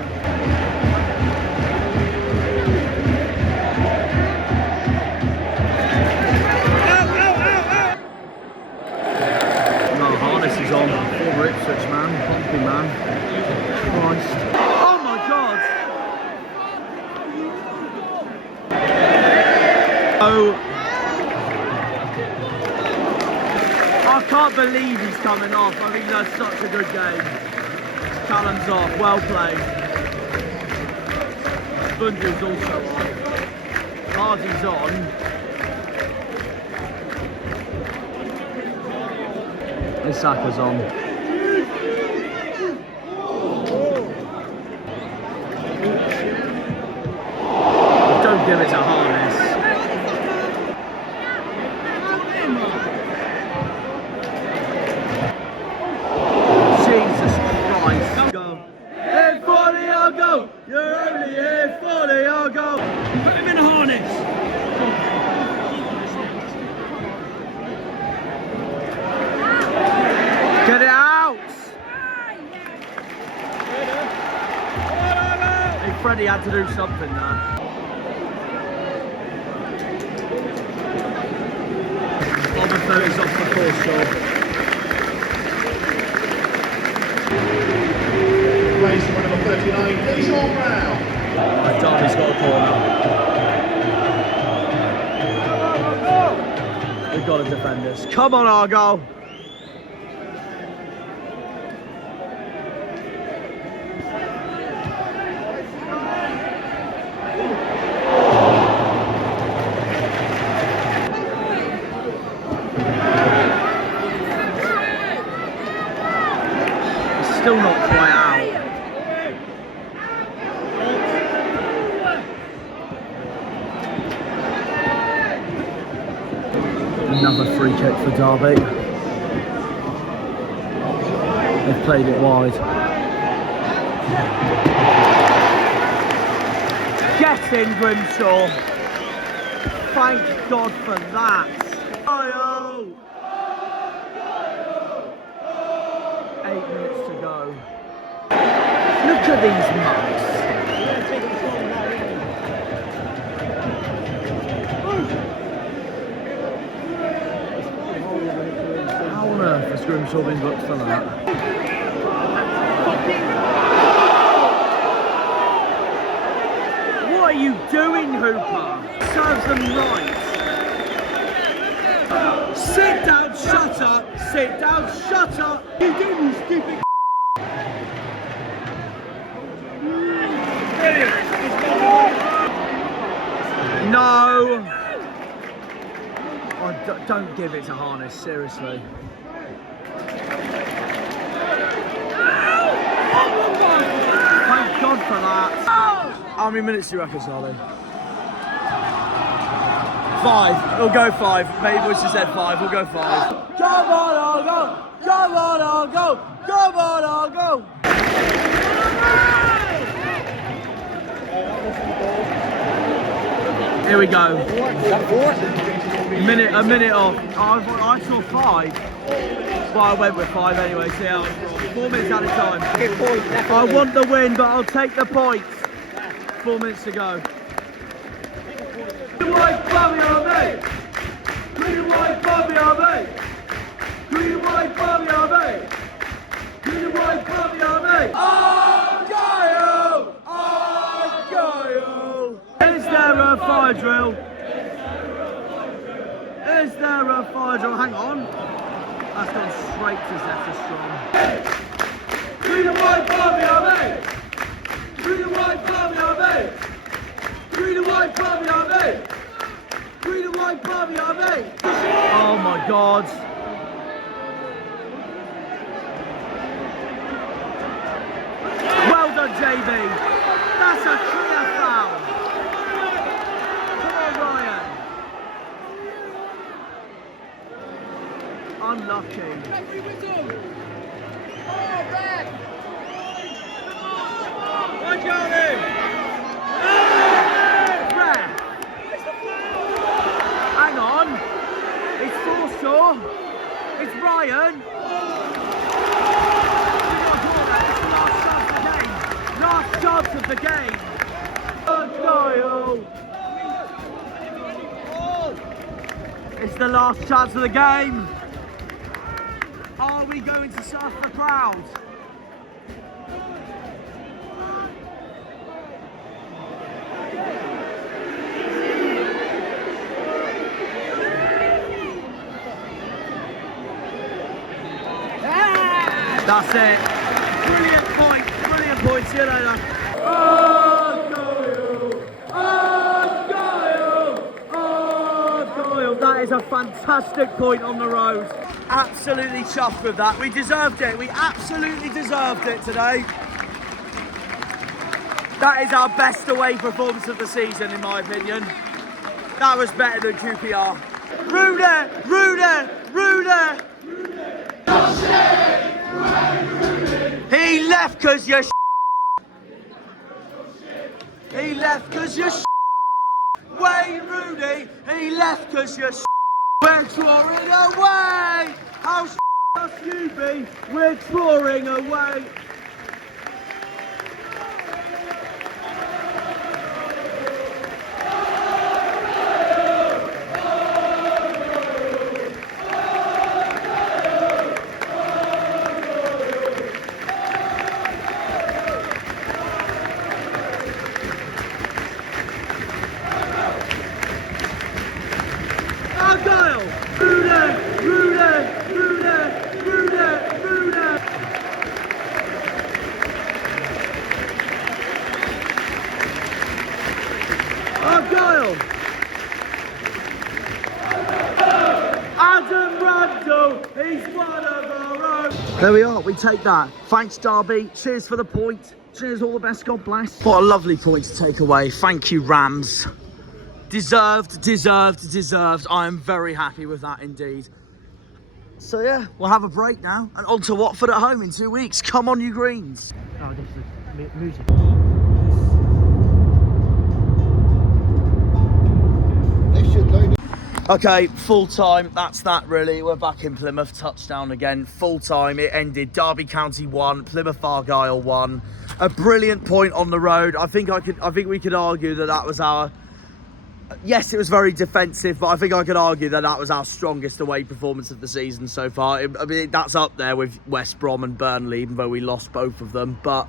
Is on for Ipswich, man. Pompey, man. Christ. Oh my God! Oh. I can't believe he's coming off. I think that's such a good game. Callum's off. Well played. Bundy's also on. Hardy's on. Isaka's on. Don't give it to Harness. Jesus Christ. Go. Here for the Argo. You're only here for the Argo. Put him in Harness. Get it out! Hey, Freddie had to do something there. Overthrow is off the course, so. Plays for number 39, Sean Brown. Darby's got a corner. We've got to defend this. Come on, Argyle! Still not quite out. Another free kick for Derby. They've played it wide. Get in, Grimshaw. Thank God for that. 8 minutes to go. Look at these mugs. How on earth has Grimshaw been booked for that? What are you doing, Hooper? Serves them right. Sit down, shut up! Sit down, shut up! You do, you stupid. No! Oh, don't give it to Harness, seriously. Thank God for that. How many minutes do you reckon, Charlie? 5. We'll go 5. Maybe we should said 5. We'll go 5. Come on, I'll go! Come on, I'll go! Come on, I'll go! Here we go. A minute off. I saw 5. Well, I went with 5 anyway. See how it's wrong. 4 minutes at a time. I want the win, but I'll take the points. 4 minutes to go. Green, white, Bobby on me! Green, white, Bobby on me! Green, white, Bobby on me! Green, white, Bobby on me! Argyle! Argyle! Wednesday! drill? Is there a fire drill? Hang on. That's gone straight to Zeta Strong. Green and white, Barbie, are Green and white, Barbie, are Green and white, Barbie, are Green and white, Barbie, are Oh my God. Well done, JB. That's a clear foul. Come on, Ryan. Unlucky. Hang on. It's Forsaw. It's Ryan. Last chance of the game. Argyle. It's the last chance of the game. Are we going to surf the crowd? That's it. Brilliant point. Brilliant point. See you later. Argyle! Argyle! Argyle! That is a fantastic point on the road. Absolutely chuffed with that. We deserved it. We absolutely deserved it today. That is our best away performance of the season, in my opinion. That was better than QPR. Rooney! Rooney! Rooney! He left because you're He left because you're Wayne Rooney! He left because you're We're drawing away! How must you be? We're drawing away! Argyle! Rooney! Rooney! Rooney! Rooney! Rooney! Argyle! Adam Randell! He's one of our own! There we are, we take that. Thanks, Derby. Cheers for the point. Cheers, all the best. God bless. What a lovely point to take away. Thank you, Rams. Deserved, deserved, deserved. I am very happy with that indeed. So yeah, we'll have a break now and on to Watford at home in 2 weeks. Come on, you Greens. Oh, this is the music. Okay, full time. That's that really. We're back in Plymouth. Touchdown again. Full time. It ended Derby County 1, Plymouth Argyle 1. A brilliant point on the road. I think we could argue that was our. Yes, it was very defensive, but I think I could argue that was our strongest away performance of the season so far. I mean, that's up there with West Brom and Burnley, even though we lost both of them. But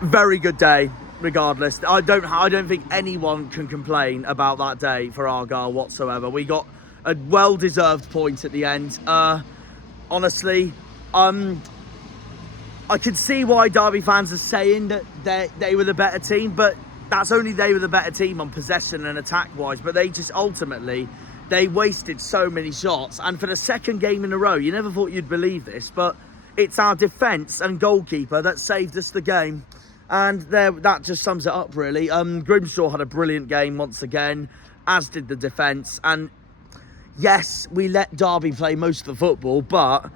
very good day, regardless. I don't think anyone can complain about that day for Argyle whatsoever. We got a well-deserved point at the end. Honestly, I could see why Derby fans are saying that they were the better team, but that's only they were the better team on possession and attack-wise, but they just ultimately, they wasted so many shots. And for the second game in a row, you never thought you'd believe this, but it's our defence and goalkeeper that saved us the game. And that just sums it up, really. Grimshaw had a brilliant game once again, as did the defence. And yes, we let Derby play most of the football, but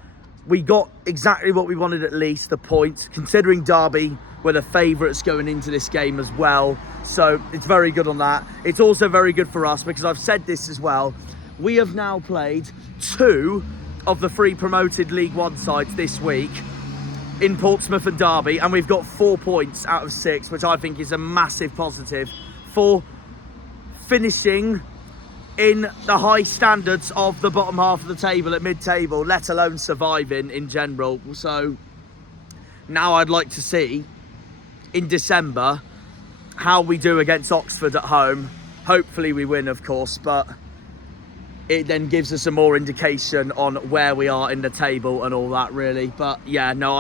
we got exactly what we wanted, at least, the points, considering Derby were the favourites going into this game as well. So it's very good on that. It's also very good for us because I've said this as well. We have now played 2 of the 3 promoted League One sides this week in Portsmouth and Derby, and we've got 4 points out of 6, which I think is a massive positive for finishing in the high standards of the bottom half of the table at mid-table, let alone surviving in general. So now I'd like to see in December how we do against Oxford at home Hopefully we win, of course, but it then gives us a more indication on where we are in the table and all that, really. But yeah, no,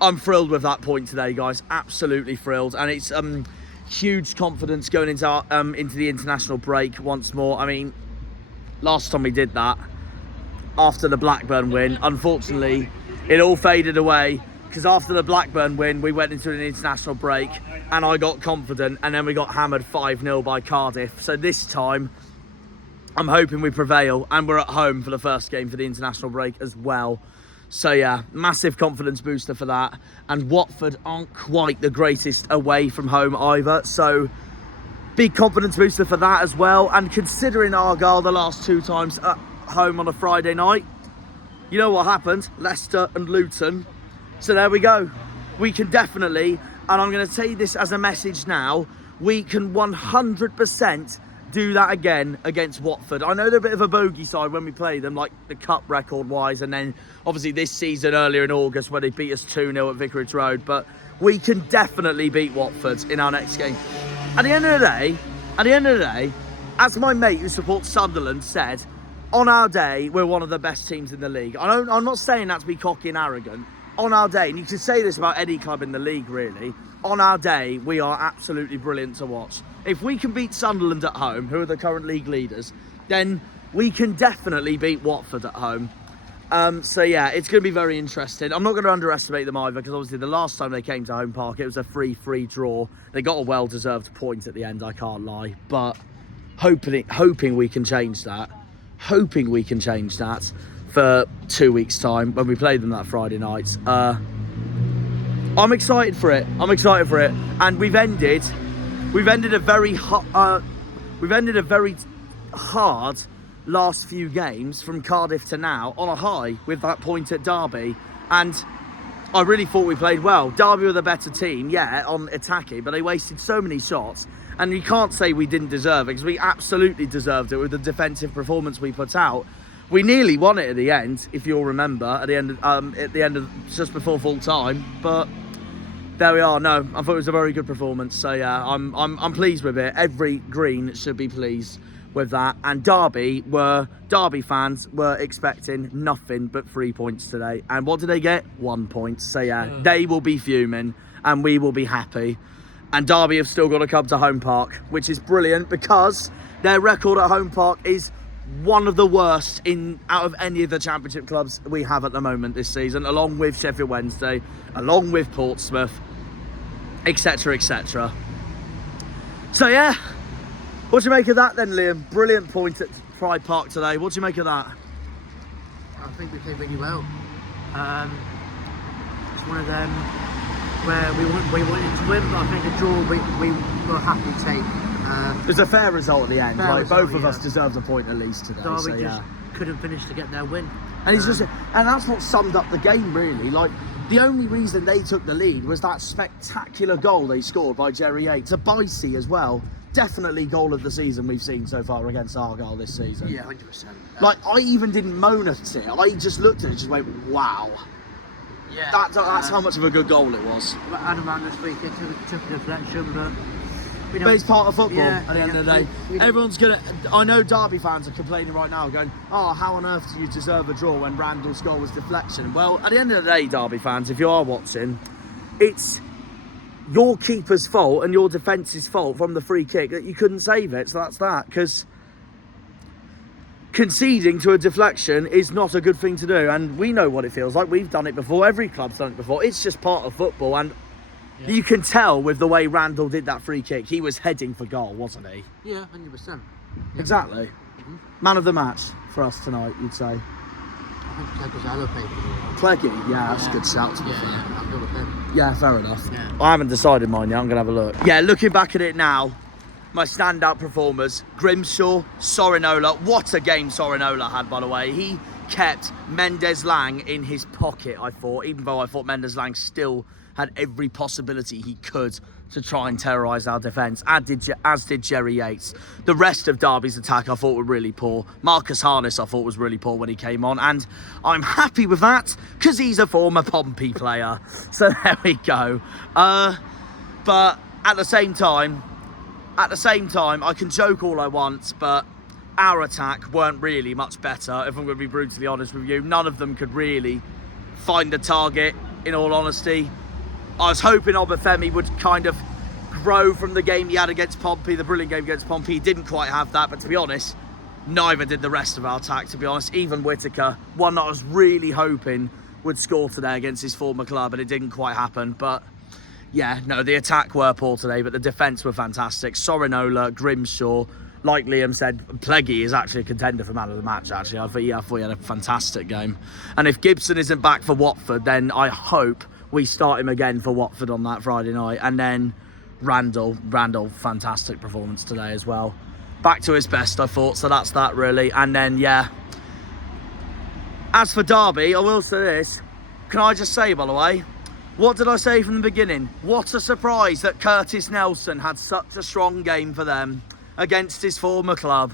I'm thrilled with that point today, guys. Absolutely thrilled, and it's huge confidence going into the international break once more. I mean, last time we did that, after the Blackburn win, unfortunately, it all faded away, because after the Blackburn win, we went into an international break, and I got confident, and then we got hammered 5-0 by Cardiff. So this time, I'm hoping we prevail, and we're at home for the first game for the international break as well. So yeah, massive confidence booster for that. And Watford aren't quite the greatest away from home either, so big confidence booster for that as well. And considering Argyle the last 2 times at home on a Friday night, you know what happened? Leicester and Luton. So there we go. We can definitely, and I'm going to say this as a message now, we can 100% do that again against Watford. I know they're a bit of a bogey side when we play them, like the cup record wise, and then obviously this season earlier in August where they beat us 2-0 at Vicarage Road, but we can definitely beat Watford in our next game. At the end of the day, as my mate who supports Sunderland said, on our day, we're one of the best teams in the league. I'm not saying that to be cocky and arrogant. On our day, and you can say this about any club in the league really, on our day, we are absolutely brilliant to watch. If we can beat Sunderland at home, who are the current league leaders, then we can definitely beat Watford at home. So yeah, it's going to be very interesting. I'm not going to underestimate them either, because obviously the last time they came to Home Park, it was a 3-3 draw. They got a well-deserved point at the end, I can't lie. But hoping we can change that. Hoping we can change that for 2 weeks' time when we play them that Friday night. I'm excited for it. And we've ended a very hard last few games from Cardiff to now on a high with that point at Derby, and I really thought we played well. Derby were the better team, yeah, on attacking, but they wasted so many shots, and you can't say we didn't deserve it, because we absolutely deserved it with the defensive performance we put out. We nearly won it at the end, if you'll remember, at the end of just before full time, but there we are. No, I thought it was a very good performance. So yeah, I'm pleased with it. Every Green should be pleased with that. And Derby fans were expecting nothing but 3 points today. And what did they get? 1 point. So yeah, they will be fuming and we will be happy. And Derby have still got to come to Home Park, which is brilliant, because their record at Home Park is one of the worst out of any of the championship clubs we have at the moment this season, along with Sheffield Wednesday, along with Portsmouth, etc, etc. So yeah, what do you make of that then, Liam? Brilliant point at Pride Park today. What do you make of that? I think we played really well. It's one of them where we wanted to win, but I think the draw we were happy to take. It was a fair result at the end. Like, result, both of us deserved a point at least today. Derby so, just couldn't finish to get their win. And it's and that's what summed up the game really. Like, the only reason they took the lead was that spectacular goal they scored by Jerry Yates. A Bicey as well. Definitely goal of the season we've seen so far against Argyle this season. Yeah, 100%. Like, I even didn't moan at it. I just looked at it and just went, wow. Yeah. That's how much of a good goal it was. Adam ran this week, it took a deflection, but it's part of football at the end of the day. We Everyone's gonna. I know Derby fans are complaining right now, going, "Oh, how on earth do you deserve a draw when Randell's goal was deflection?" Well, at the end of the day, Derby fans, if you are watching, it's your keeper's fault and your defence's fault from the free kick that you couldn't save it. So that's that. Because conceding to a deflection is not a good thing to do, and we know what it feels like. We've done it before. Every club's done it before. It's just part of football, and you can tell with the way Randell did that free kick, he was heading for goal, wasn't he? Yeah, 100%. Yeah. Exactly. Man of the match for us tonight, you'd say. I think Clegg played. Cleggy, yeah, that's a good shout to be fair. I'm good with him. Yeah, fair enough. Yeah. I haven't decided mine yet, I'm going to have a look. Yeah, looking back at it now, my standout performers, Grimshaw, Sorinola. What a game Sorinola had, by the way. He kept Mendes-Lang in his pocket, I thought, even though I thought Mendes-Lang still had every possibility he could to try and terrorise our defence, as did Jerry Yates. The rest of Derby's attack I thought were really poor. Marcus Harness I thought was really poor when he came on, and I'm happy with that because he's a former Pompey player. So there we go. But at the same time, at the same time, I can joke all I want, but our attack weren't really much better, if I'm going to be brutally honest with you. None of them could really find a target, in all honesty. I was hoping Obafemi would kind of grow from the game he had against Pompey, the brilliant game against Pompey. He didn't quite have that, but to be honest, neither did the rest of our attack, to be honest. Even Whittaker, one that I was really hoping would score today against his former club, and it didn't quite happen. But yeah, no, the attack were poor today, but the defence were fantastic. Sorinola, Grimshaw, like Liam said, Pleggy is actually a contender for man of the match, actually. I thought he had a fantastic game. And if Gibson isn't back for Watford, then I hope we start him again for Watford on that Friday night. And then Randell, fantastic performance today as well. Back to his best, I thought, so that's that really. And then, yeah. As for Derby, I will say this. Can I just say, by the way, what did I say from the beginning? What a surprise that Curtis Nelson had such a strong game for them against his former club.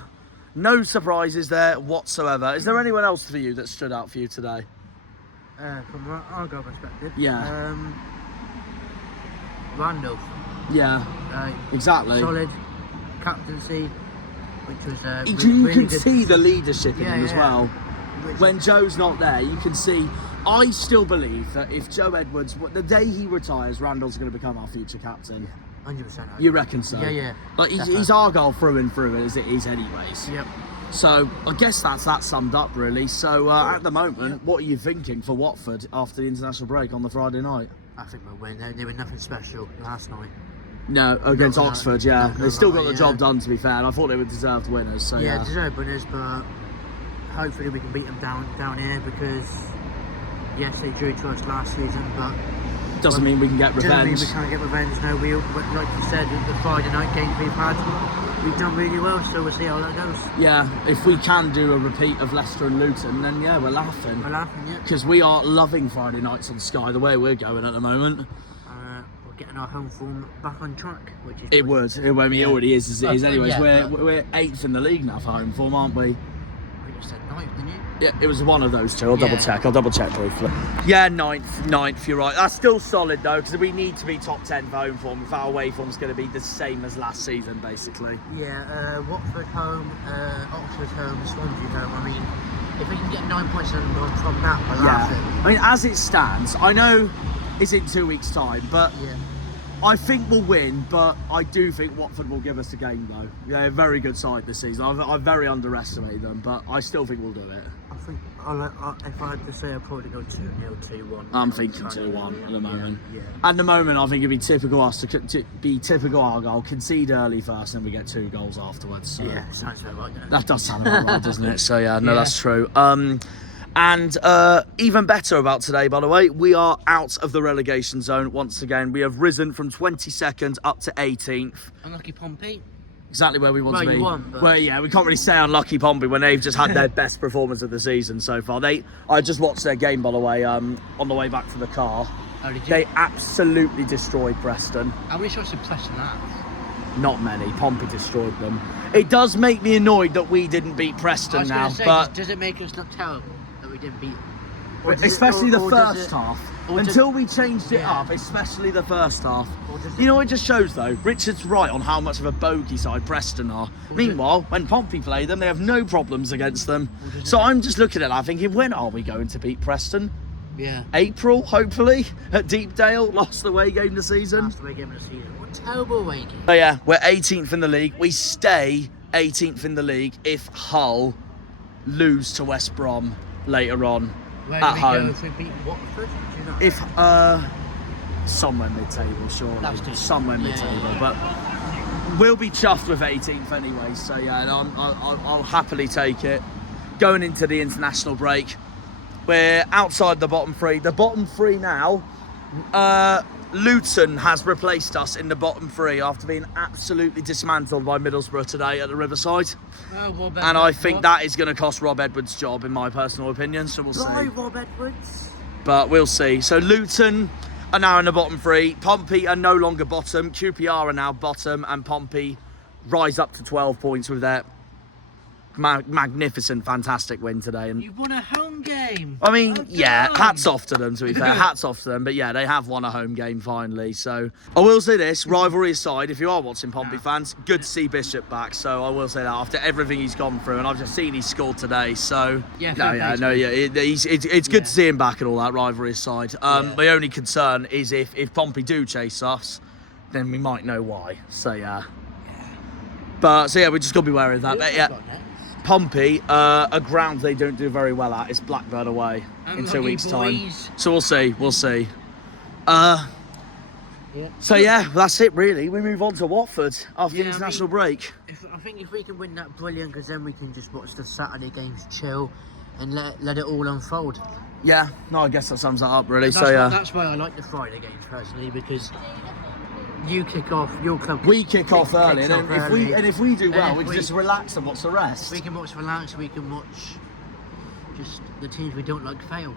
No surprises there whatsoever. Is there anyone else for you that stood out for you today? From an Argyle perspective, Yeah. Randell. Yeah, exactly. Solid captaincy, which was You really can good see to the leadership in him as well. Which- When Joe's not there, you can see. I still believe that if Joe Edwards, the day he retires, Randall's going to become our future captain. 100%. You reckon so? Yeah. Like he's Definitely. Argyle through and through as it is, anyways. Yep. So I guess that's that summed up really. So at the moment, what are you thinking for Watford after the international break on the Friday night? I think we'll win. They were nothing special last night. No, against No, Oxford, yeah. no, They still got right, the job done, to be fair. And I thought they were deserved winners. So Yeah, deserved winners, but hopefully we can beat them down here because yes, they drew to us last season, but doesn't mean we can get doesn't mean revenge. we can't get revenge. No, like you said, the Friday night games we've had, we've done really well. So we'll see how that goes. Yeah, if we can do a repeat of Leicester and Luton, then yeah, we're laughing. We're laughing, yeah. Because we are loving Friday nights on Sky, the way we're going at the moment. We're getting our home form back on track, which is It would. It already is as it is. Anyways, Yeah, we're 8th in the league now for home form, aren't we? I just said 9th, didn't you? Yeah, it was one of those two. I'll Yeah. double check briefly. Yeah, ninth, you're right. That's still solid though, because we need to be top 10 for home form. If our away form's going to be the same as last season, basically. Yeah, Watford home, Oxford home, Swansea home. I mean, if we can get 9 points from that, we're laughing. I mean, as it stands, I know it's in 2 weeks' time, but Yeah. I think we'll win, but I do think Watford will give us a game, though. They're a very good side this season. I've very underestimated them, but I still think we'll do it. I think if I had to say, I'd probably go 2-0, 2-1. I'm thinking 2-1 at the moment. Yeah. At the moment, I think it'd be typical us to be typical Argyle, concede early first, and we get 2 goals afterwards. So Yeah, sounds about right. Doesn't it? that does sound about right, doesn't it? So yeah, no, Yeah. that's true. And even better about today, by the way, we are out of the relegation zone once again. We have risen from 22nd up to 18th. Unlucky Pompey. Exactly where we want Well, to be. you won, but- Well, yeah, we can't really say unlucky Pompey when they've just had their best performance of the season so far. I just watched their game, by the way, on the way back to the car. Oh, did you? They absolutely destroyed Preston. How many shots did Preston have? Not many. Pompey destroyed them. It does make me annoyed that we didn't beat I Preston was now, going to say, but does it make us look terrible that we didn't beat them? Or does it- especially the or does first it- half. or does- Until we changed it Yeah. up, especially the first half. Or does You it- know what it just shows though? Richard's right on how much of a bogey side Preston are. Meanwhile, when Pompey play them, they have no problems against them. So I'm just looking at that thinking, when are we going to beat Preston? Yeah. April, hopefully, at Deepdale. Lost the away game this season. Last away game of the season. What a terrible away game. So yeah, we're 18th in the league. We stay 18th in the league if Hull lose to West Brom later on Where at do we home. go if we beat Watford? Do you know? If somewhere mid-table, surely. That's good. Somewhere Yeah, mid-table, yeah. but we'll be chuffed with 18th anyway. So yeah, and I'll happily take it. Going into the international break, we're outside the bottom three. The bottom three now. Luton has replaced us in the bottom three after being absolutely dismantled by Middlesbrough today at the Riverside. Oh, Rob And I Edwards, think what? that is going to cost Rob Edwards' job, in my personal opinion. So we'll Why see. Rob Edwards? But we'll see. So Luton are now in the bottom three. Pompey are no longer bottom. QPR are now bottom, and Pompey rise up to 12 points with their magnificent, fantastic win today. And You've won a home game. I mean, Well yeah, done. hats off to them, to be fair. Hats off to them. But yeah, they have won a home game finally. So I will say this, rivalry aside, if you are watching Pompey fans, good to see Bishop back. So I will say that after everything he's gone through, and I've just seen he scored today. So Yeah, it's good to see him back and all that, rivalry aside. My only concern is if Pompey do chase us, then we might know why. So yeah. But so yeah, we just got to be wary of that. But, yeah. Pompey, a ground they don't do very well at is Blackburn away in 2 weeks' time. So we'll see. So yeah, that's it really. We move on to Watford after the international break. I think if we can win that, brilliant, because then we can just watch the Saturday games, chill, and let it all unfold. Yeah, no, I guess that sums that up really. That's why I like the Friday games personally, because you kick off, your club. We kick off early, kicks and off early. if we do well, And we if can we- just relax and watch the rest. We can watch relax. We can watch just the teams we don't like fail.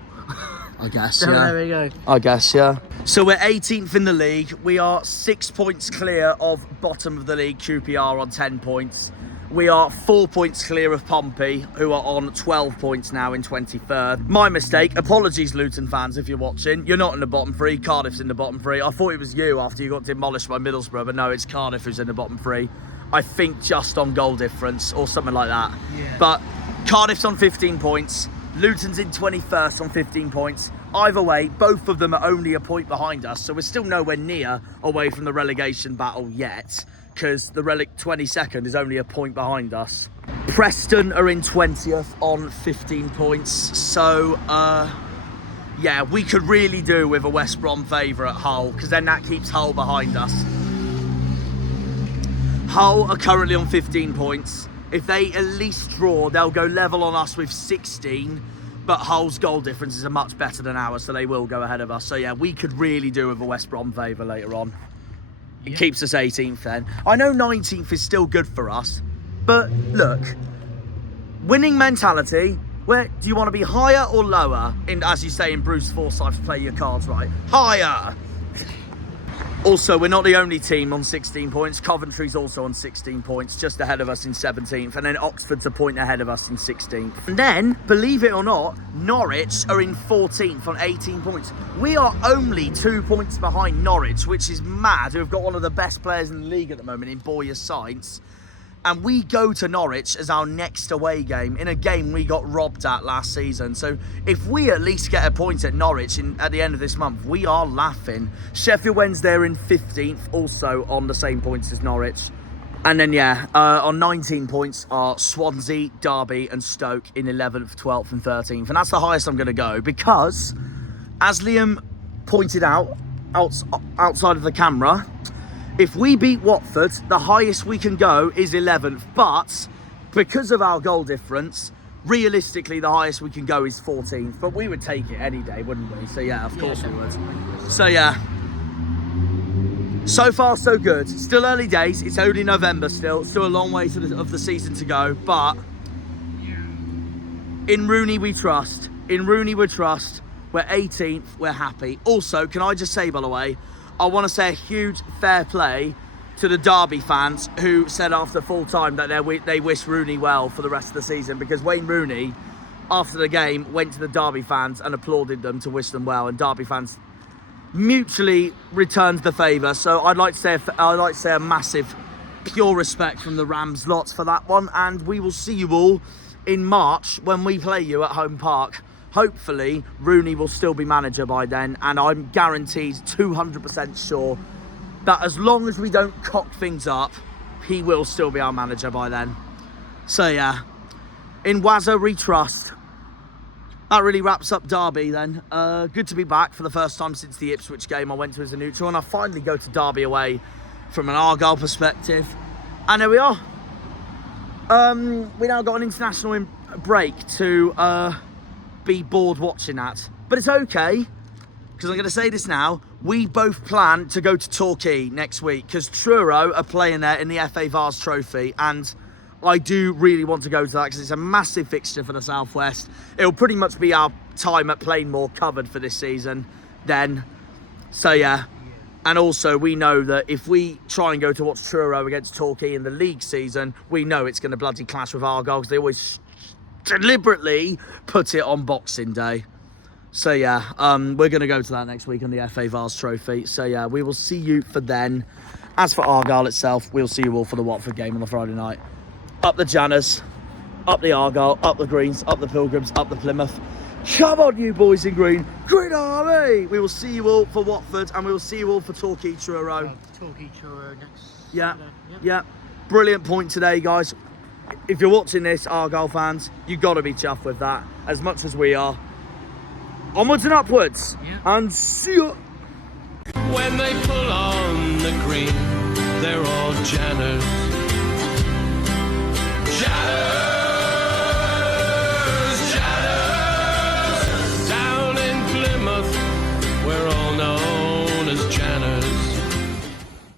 I guess. So Yeah. there we go. I guess, yeah. So we're 18th in the league. We are 6 points clear of bottom of the league, QPR on 10 points. We are 4 points clear of Pompey, who are on 12 points now in 23rd. My mistake. Apologies, Luton fans, if you're watching. You're not in the bottom three. Cardiff's in the bottom three. I thought it was you after you got demolished by Middlesbrough, but no, it's Cardiff who's in the bottom three. I think just on goal difference or something like that. Yeah. But Cardiff's on 15 points. Luton's in 21st on 15 points. Either way, both of them are only a point behind us, so we're still nowhere near away from the relegation battle yet, because the 22nd is only a point behind us. Preston are in 20th on 15 points, so yeah, we could really do with a West Brom favourite, Hull, because then that keeps Hull behind us. Hull are currently on 15 points. If they at least draw, they'll go level on us with 16, but Hull's goal differences are much better than ours, so they will go ahead of us. So yeah, we could really do with a West Brom favour later on. It keeps us 18th then. I know 19th is still good for us, but look, winning mentality, where do you want to be, higher or lower? In, as you say in Bruce Forsyth's Play Your Cards Right, higher! Also, we're not the only team on 16 points. Coventry's also on 16 points, just ahead of us in 17th. And then Oxford's a point ahead of us in 16th. And then, believe it or not, Norwich are in 14th on 18 points. We are only 2 points behind Norwich, which is mad, who have got one of the best players in the league at the moment in Boyer Sainz. And we go to Norwich as our next away game in a game we got robbed at last season. So if we at least get a point at Norwich at the end of this month, we are laughing. Sheffield Wednesday are in 15th, also on the same points as Norwich. And then, yeah, on 19 points are Swansea, Derby and Stoke in 11th, 12th and 13th. And that's the highest I'm going to go because, as Liam pointed out outside of the camera, if we beat Watford, the highest we can go is 11th. But because of our goal difference, realistically, the highest we can go is 14th. But we would take it any day, wouldn't we? So yeah, of course we would. So yeah. So far, so good. Still early days. It's only November still. Still a long way of the season to go. But in Rooney we trust. In Rooney we trust. We're 18th. We're happy. Also, can I just say, by the way, I want to say a huge fair play to the Derby fans who said after full time that they wish Rooney well for the rest of the season, because Wayne Rooney, after the game, went to the Derby fans and applauded them to wish them well, and Derby fans mutually returned the favour. So I'd like to say a massive, pure respect from the Rams lots for that one, and we will see you all in March when we play you at Home Park. Hopefully, Rooney will still be manager by then, and I'm guaranteed 200% sure that as long as we don't cock things up, he will still be our manager by then. So yeah, in Wazza we trust. That really wraps up Derby then. Good to be back for the first time since the Ipswich game I went to as a neutral, and I finally go to Derby away from an Argyle perspective. And there we are. We now got an international break to be bored watching that, but it's okay, because I'm going to say this now, we both plan to go to Torquay next week, because Truro are playing there in the FA Vase Trophy, and I do really want to go to that because it's a massive fixture for the Southwest. It'll pretty much be our time at Plainmoor covered for this season then. So yeah, And also, we know that if we try and go to watch Truro against Torquay in the league season, we know it's going to bloody clash with Argyle because they always deliberately put it on Boxing Day. So, yeah, we're going to go to that next week on the FA Vase Trophy. So, yeah, we will see you for then. As for Argyle itself, we'll see you all for the Watford game on the Friday night. Up the Janners, up the Argyle, up the Greens, up the Pilgrims, up the Plymouth. Come on, you boys in green. Green Army! We will see you all for Watford and we will see you all for Torquay Truro. Torquay Truro next. Yeah, Saturday. yeah. Brilliant point today, guys. If you're watching this, Argyle fans, you've got to be chuffed with that, as much as we are. Onwards and upwards. Yeah. And see you. When they pull on the green, they're all Janners.